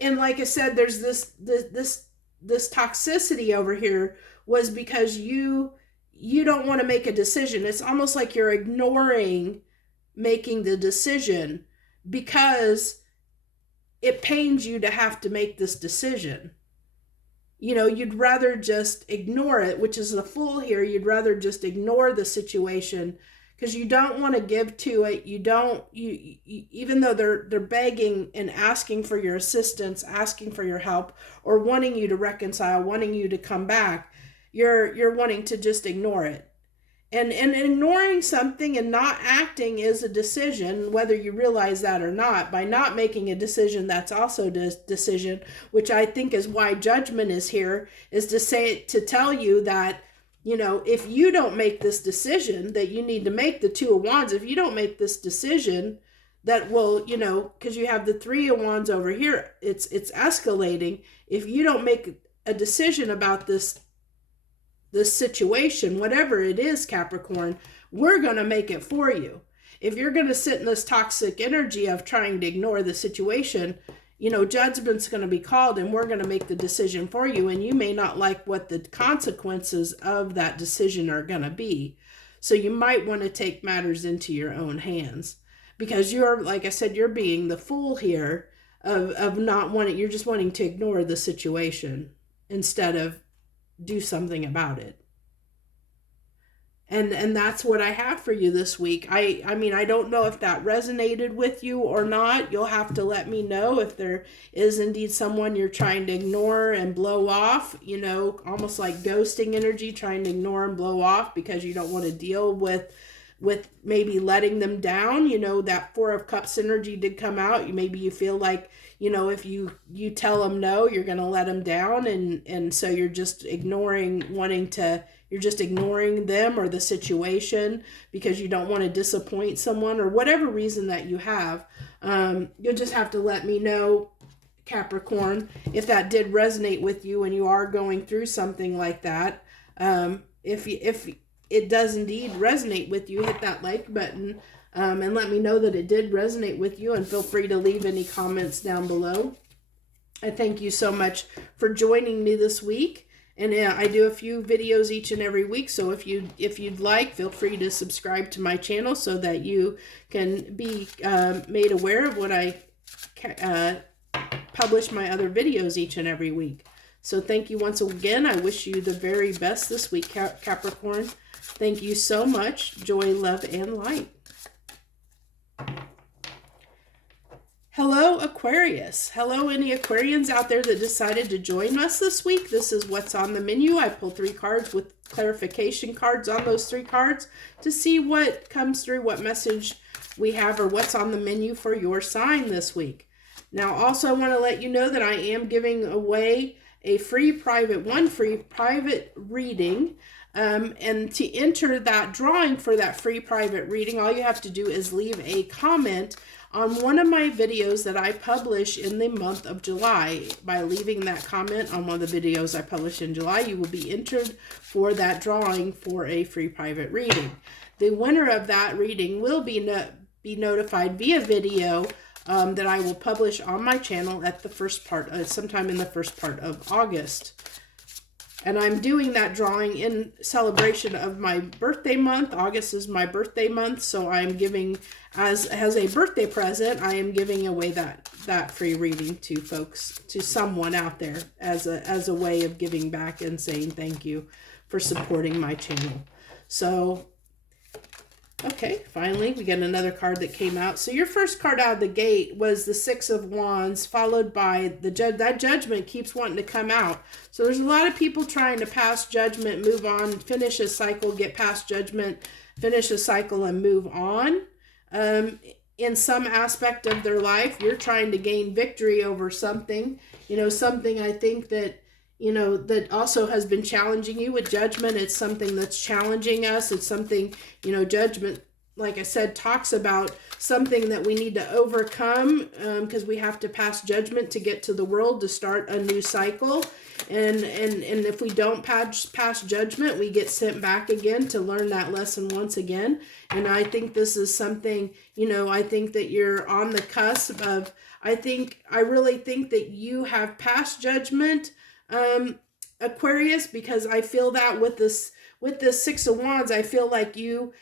like I said, there's this toxicity over here was because you don't want to make a decision. It's almost like you're ignoring making the decision because it pains you to have to make this decision. You know, you'd rather just ignore it, which is the Fool here. You'd rather just ignore the situation because you don't want to give to it. You even though they're begging and asking for your assistance, asking for your help, or wanting you to reconcile, wanting you to come back, you're wanting to just ignore it. And ignoring something and not acting is a decision, whether you realize that or not. By not making a decision, that's also a decision, which I think is why Judgment is here, is to tell you that, you know, if you don't make this decision, that you need to make the Two of Wands. If you don't make this decision, that will, you know, because you have the Three of Wands over here, it's escalating. If you don't make a decision about this situation, whatever it is, Capricorn, we're going to make it for you. If you're going to sit in this toxic energy of trying to ignore the situation, you know, Judgment's going to be called and we're going to make the decision for you. And you may not like what the consequences of that decision are going to be. So you might want to take matters into your own hands, because you're, like I said, you're being the Fool here of not wanting, you're just wanting to ignore the situation instead of do something about it. And that's what I have for you this week. I mean, I don't know if that resonated with you or not. You'll have to let me know if there is indeed someone you're trying to ignore and blow off, you know, almost like ghosting energy, trying to ignore and blow off because you don't want to deal with maybe letting them down. You know, that Four of Cups energy did come out. Maybe you feel like, you know, if you tell them no, you're going to let them down. And so you're just ignoring you're just ignoring them or the situation because you don't want to disappoint someone, or whatever reason that you have. You'll just have to let me know, Capricorn, if that did resonate with you and you are going through something like that. If it does indeed resonate with you, hit that like button and let me know that it did resonate with you, and feel free to leave any comments down below. I thank you so much for joining me this week. And I do a few videos each and every week, so if you'd like, feel free to subscribe to my channel so that you can be made aware of when I publish my other videos each and every week. So thank you once again. I wish you the very best this week, Capricorn. Thank you so much. Joy, love, and light. Hello, Aquarius. Hello, any Aquarians out there that decided to join us this week. This is what's on the menu. I pulled 3 cards with clarification cards on those 3 cards to see what comes through, what message we have, or what's on the menu for your sign this week. Now, also, I want to let you know that I am giving away a free private reading. And to enter that drawing for that free private reading, all you have to do is leave a comment on one of my videos that I publish in the month of July. By leaving that comment on one of the videos I publish in July, you will be entered for that drawing for a free private reading. The winner of that reading will be notified via video that I will publish on my channel at the first part, sometime in the first part of August. And I'm doing that drawing in celebration of my birthday month. August is my birthday month, so I'm giving, as a birthday present, I am giving away that free reading to folks, to someone out there, as a way of giving back and saying thank you for supporting my channel. So, okay, finally, we get another card that came out. So your first card out of the gate was the 6 of Wands, followed by the that Judgment keeps wanting to come out. So there's a lot of people trying to pass Judgment, move on, finish a cycle, get past Judgment, finish a cycle, and move on. In some aspect of their life, you're trying to gain victory over something. You know, something I think that, you know, that also has been challenging you with Judgment. It's something that's challenging us. It's something, you know, Judgment, like I said, talks about something that we need to overcome because we have to pass Judgment to get to the world, to start a new cycle. And if we don't pass Judgment, we get sent back again to learn that lesson once again. And I think this is something, you know, I think that you're on the cusp of, I really think that you have passed Judgment, Aquarius, because I feel that with this 6 of Wands, I feel like you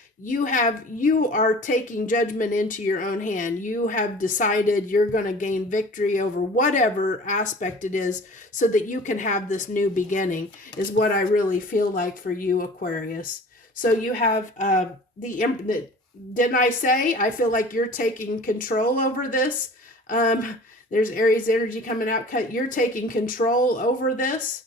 are taking Judgment into your own hand. You have decided you're going to gain victory over whatever aspect it is so that you can have this new beginning, is what I really feel like for you, Aquarius. So you have didn't I say, I feel like you're taking control over this. There's Aries energy coming out. You're taking control over this.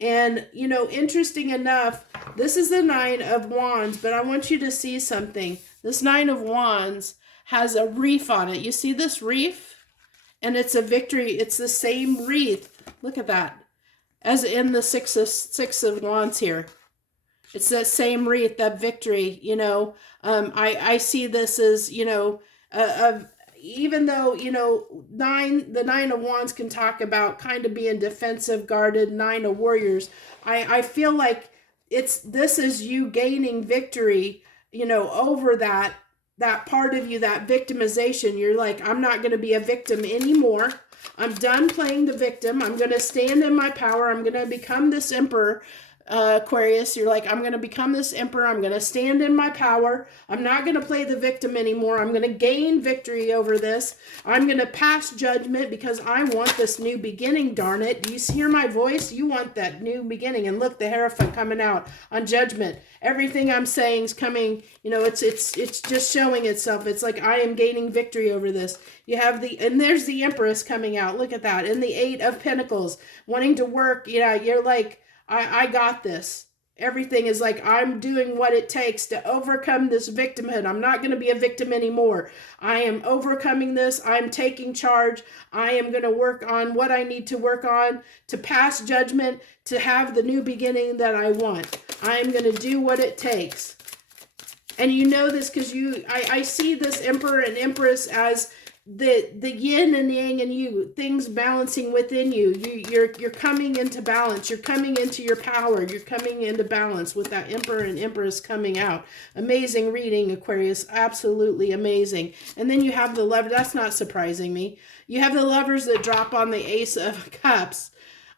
And, you know, interesting enough, this is the 9 of Wands, but I want you to see something. This 9 of Wands has a wreath on it. You see this wreath? And it's a victory. It's the same wreath. Look at that. As in the 6 of Wands here. It's that same wreath, that victory, you know. I see this as, you know, even though, you know, the 9 of Wands can talk about kind of being defensive, guarded, 9 of Warriors, I feel like this is you gaining victory, you know, over that part of you, that victimization. You're like, I'm not going to be a victim anymore. I'm done playing the victim. I'm going to stand in my power. I'm going to become this emperor. Aquarius, you're like, I'm going to become this emperor. I'm going to stand in my power. I'm not going to play the victim anymore. I'm going to gain victory over this. I'm going to pass Judgment because I want this new beginning, darn it. Do you hear my voice? You want that new beginning. And look, the Hierophant coming out on Judgment. Everything I'm saying is coming, you know, it's just showing itself. It's like, I am gaining victory over this. You have and there's the Empress coming out. Look at that. And the 8 of Pentacles, wanting to work. Yeah, you're like, I got this. Everything is like, I'm doing what it takes to overcome this victimhood. I'm not going to be a victim anymore. I am overcoming this. I'm taking charge. I am going to work on what I need to work on to pass Judgment, to have the new beginning that I want. I am going to do what it takes. And you know this because I see this Emperor and Empress as the yin and yang in you, things balancing within you. You're coming into balance. You're coming into your power. You're coming into balance with that Emperor and Empress coming out. Amazing reading, Aquarius. Absolutely amazing. And then you have the Lover. That's not surprising me. You have the Lovers that drop on the Ace of Cups,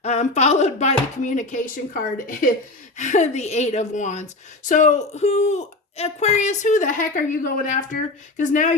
followed by the communication card, the Eight of Wands. So Aquarius, who the heck are you going after? Because now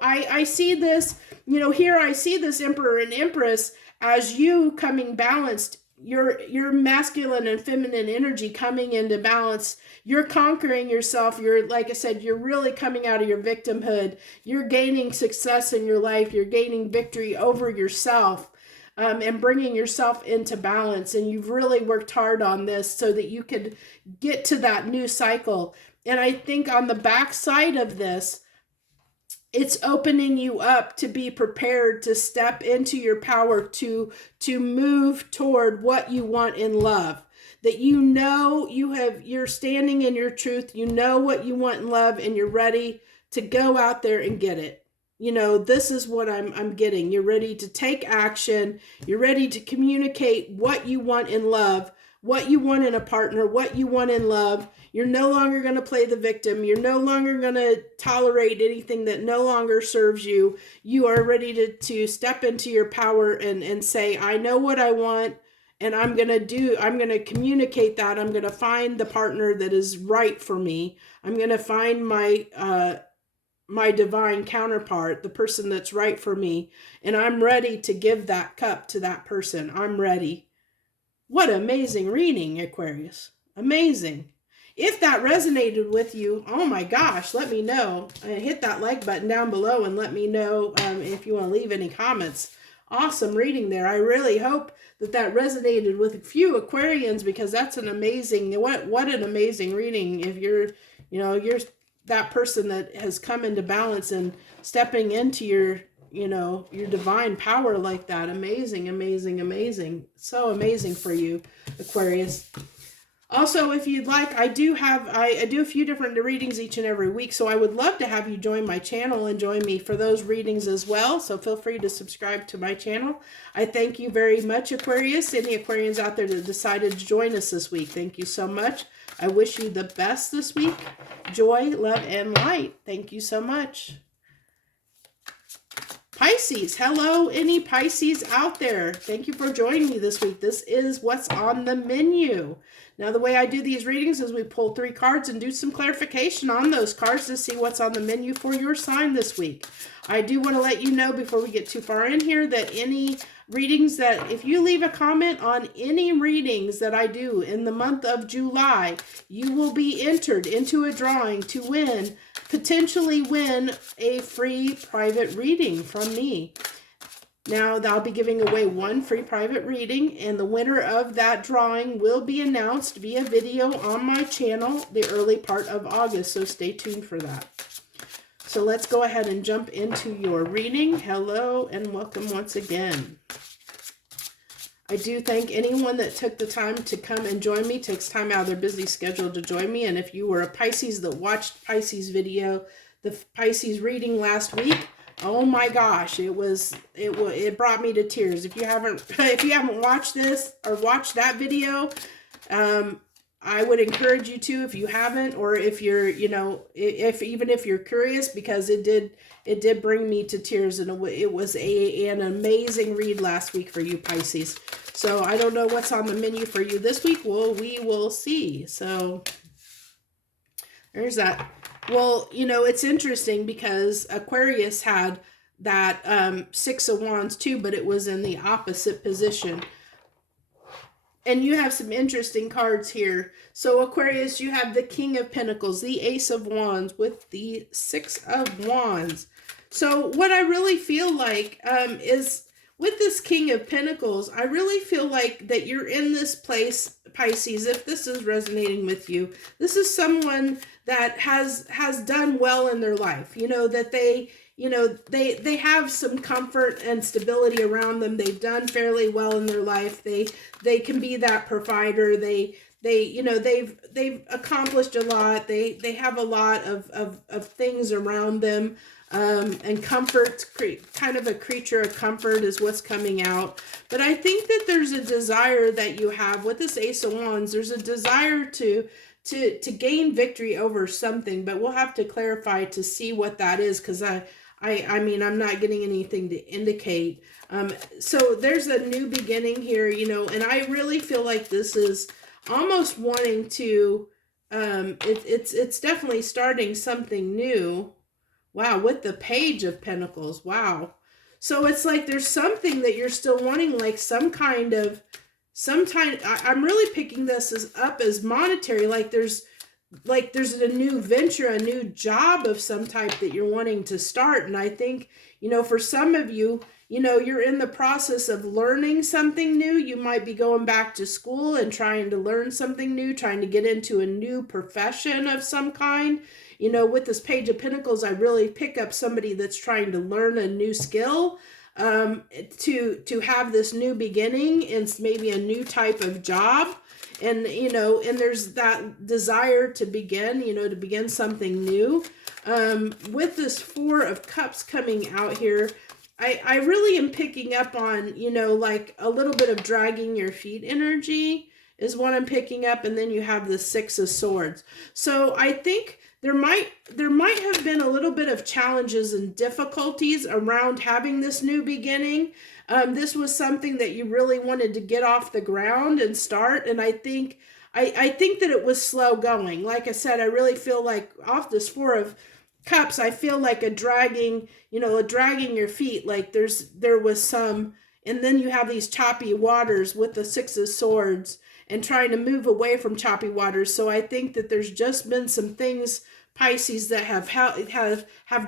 I see this, here I see this Emperor and Empress as you coming balanced, your masculine and feminine energy coming into balance. You're conquering yourself. You're, like I said, you're really coming out of your victimhood. You're gaining success in your life. You're gaining victory over yourself. And bringing yourself into balance. And you've really worked hard on this so that you could get to that new cycle. And I think on the back side of this, it's opening you up to be prepared to step into your power, to move toward what you want in love. That you're standing in your truth, you know what you want in love, and you're ready to go out there and get it. This is what I'm getting. You're ready to take action. You're ready to communicate what you want in love, what you want in a partner, what you want in love. You're no longer going to play the victim. You're no longer going to tolerate anything that no longer serves you. You are ready to step into your power and say, I know what I want, and I'm going to communicate that. I'm going to find the partner that is right for me. I'm going to find my divine counterpart, the person that's right for me, and I'm ready to give that cup to that person. I'm ready. What amazing reading, Aquarius. Amazing. If that resonated with you, oh my gosh, let me know. Hit that like button down below and let me know if you want to leave any comments. Awesome reading there. I really hope that resonated with a few Aquarians, because that's an amazing, what an amazing reading. If you're that person that has come into balance and stepping into your divine power like that. Amazing, amazing, amazing. So amazing for you, Aquarius. Also, if you'd like, I do a few different readings each and every week, so I would love to have you join my channel and join me for those readings as well. So feel free to subscribe to my channel. I thank you very much, Aquarius. Any Aquarians out there that decided to join us this week, thank you so much. I wish you the best this week. Joy, love, and light. Thank you so much. Pisces, hello, any Pisces out there? Thank you for joining me this week. This is what's on the menu. Now, the way I do these readings is we pull 3 cards and do some clarification on those cards to see what's on the menu for your sign this week. I do want to let you know before we get too far in here that any readings if you leave a comment on any readings that I do in the month of July, you will be entered into a drawing to potentially win a free private reading from me. Now, I'll be giving away 1 free private reading, and the winner of that drawing will be announced via video on my channel the early part of August, so stay tuned for that. So let's go ahead and jump into your reading. Hello and welcome once again. I do thank anyone that took the time to come and join me, takes time out of their busy schedule to join me. And if you were a Pisces that watched Pisces video, the Pisces reading last week, oh my gosh, it brought me to tears. If you haven't watched this or watched that video, I would encourage you to, if you haven't, or if you're, even if you're curious, because it did bring me to tears, and it was an amazing read last week for you, Pisces. So I don't know what's on the menu for you this week. Well, we will see. So there's that. Well, it's interesting because Aquarius had that 6 of Wands too, but it was in the opposite position. And you have some interesting cards here. So Aquarius, you have the King of Pentacles, the Ace of Wands with the 6 of Wands. So what I really feel like is with this King of Pentacles, I really feel like that you're in this place, Pisces, if this is resonating with you. This is someone that has done well in their life, that they have some comfort and stability around them. They've done fairly well in their life. They can be that provider. They they've accomplished a lot. They have a lot of things around them. And comfort, kind of a creature of comfort is what's coming out. But I think that there's a desire that you have with this Ace of Wands. There's a desire to gain victory over something, but we'll have to clarify to see what that is, because I mean, I'm not getting anything to indicate. So there's a new beginning here, and I really feel like this is almost wanting to, it's definitely starting something new. Wow, with the Page of Pentacles. Wow. So it's like there's something that you're still wanting, like I'm really picking this up as monetary, like there's a new venture, a new job of some type that you're wanting to start. And I think, for some of you, you're in the process of learning something new. You might be going back to school and trying to learn something new, trying to get into a new profession of some kind. With this Page of Pentacles, I really pick up somebody that's trying to learn a new skill, to have this new beginning and maybe a new type of job. And, and there's that desire to begin, to begin something new. With this Four of Cups coming out here, I really am picking up on, like a little bit of dragging your feet energy is what I'm picking up. And then you have the Six of Swords. So I think there might have been a little bit of challenges and difficulties around having this new beginning. This was something that you really wanted to get off the ground and start. And I think that it was slow going. Like I said, I really feel like off this Four of Cups, I feel like a dragging your feet. Like there was some, and then you have these choppy waters with the Six of Swords and trying to move away from choppy waters. So I think that there's just been some things, Pisces, that have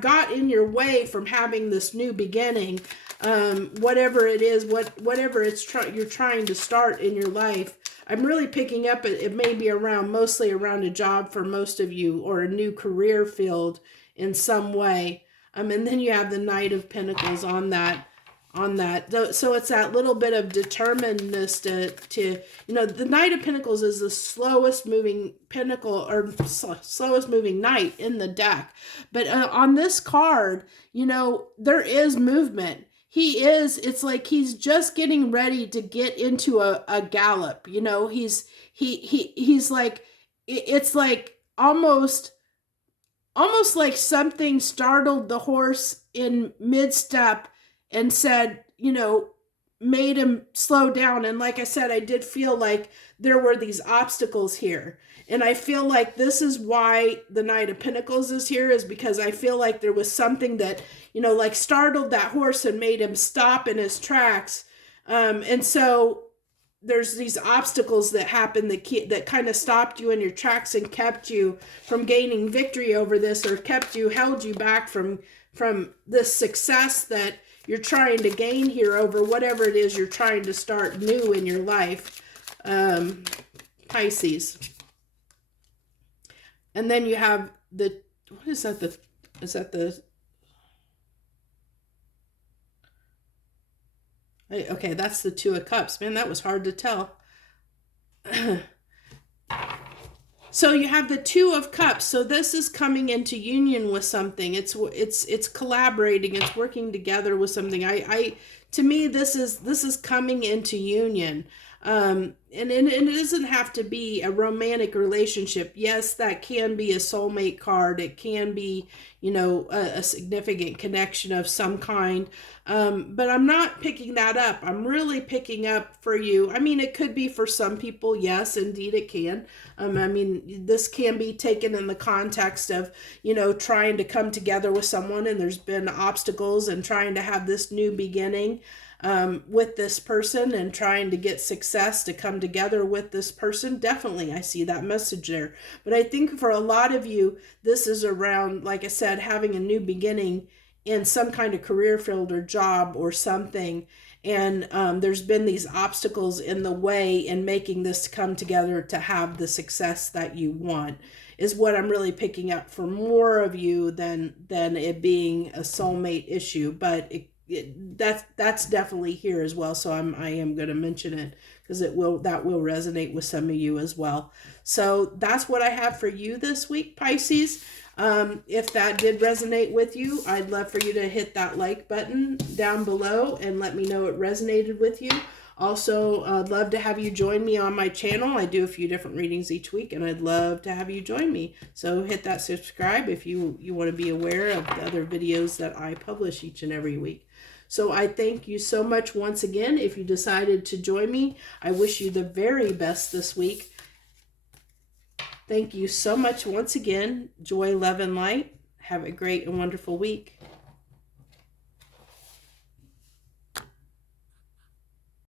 got in your way from having this new beginning. Whatever it is, whatever you're trying to start in your life. I'm really picking up it may be mostly around a job for most of you, or a new career field in some way. And then you have the Knight of Pentacles on that. So it's that little bit of determinedness to the Knight of Pentacles is the slowest moving pentacle, or slowest moving knight in the deck. But on this card, there is movement. It's like he's just getting ready to get into a gallop. He's like, it's like almost like something startled the horse in mid-step and said, made him slow down. And like I said, I did feel like there were these obstacles here. And I feel like this is why the Knight of Pentacles is here, is because I feel like there was something that, like startled that horse and made him stop in his tracks. And so there's these obstacles that happened that kind of stopped you in your tracks and kept you from gaining victory over this, or held you back from this success that you're trying to gain here over whatever it is you're trying to start new in your life, Pisces. And then you have what is that? Okay, that's the Two of Cups. Man, that was hard to tell. So you have the Two of Cups. So this is coming into union with something. It's collaborating. It's working together with something. To me, this is coming into union. And it doesn't have to be a romantic relationship. Yes, that can be a soulmate card. It can be, a significant connection of some kind. But I'm not picking that up. I'm really picking up for you. I mean, it could be for some people. Yes, indeed it can. This can be taken in the context of, trying to come together with someone, and there's been obstacles, and trying to have this new beginning with this person, and trying to get success to come together with this person. Definitely, I see that message there. But I think for a lot of you, this is around, like I said, having a new beginning in some kind of career field or job or something. And there's been these obstacles in the way in making this come together to have the success that you want, is what I'm really picking up for more of you than it being a soulmate issue. But that's definitely here as well. So I am going to mention it because that will resonate with some of you as well. So that's what I have for you this week, Pisces. If that did resonate with you, I'd love for you to hit that like button down below and let me know it resonated with you. Also, I'd love to have you join me on my channel. I do a few different readings each week, and I'd love to have you join me. So hit that subscribe if you want to be aware of the other videos that I publish each and every week. So I thank you so much once again. If you decided to join me, I wish you the very best this week. Thank you so much once again. Joy, love, and light. Have a great and wonderful week.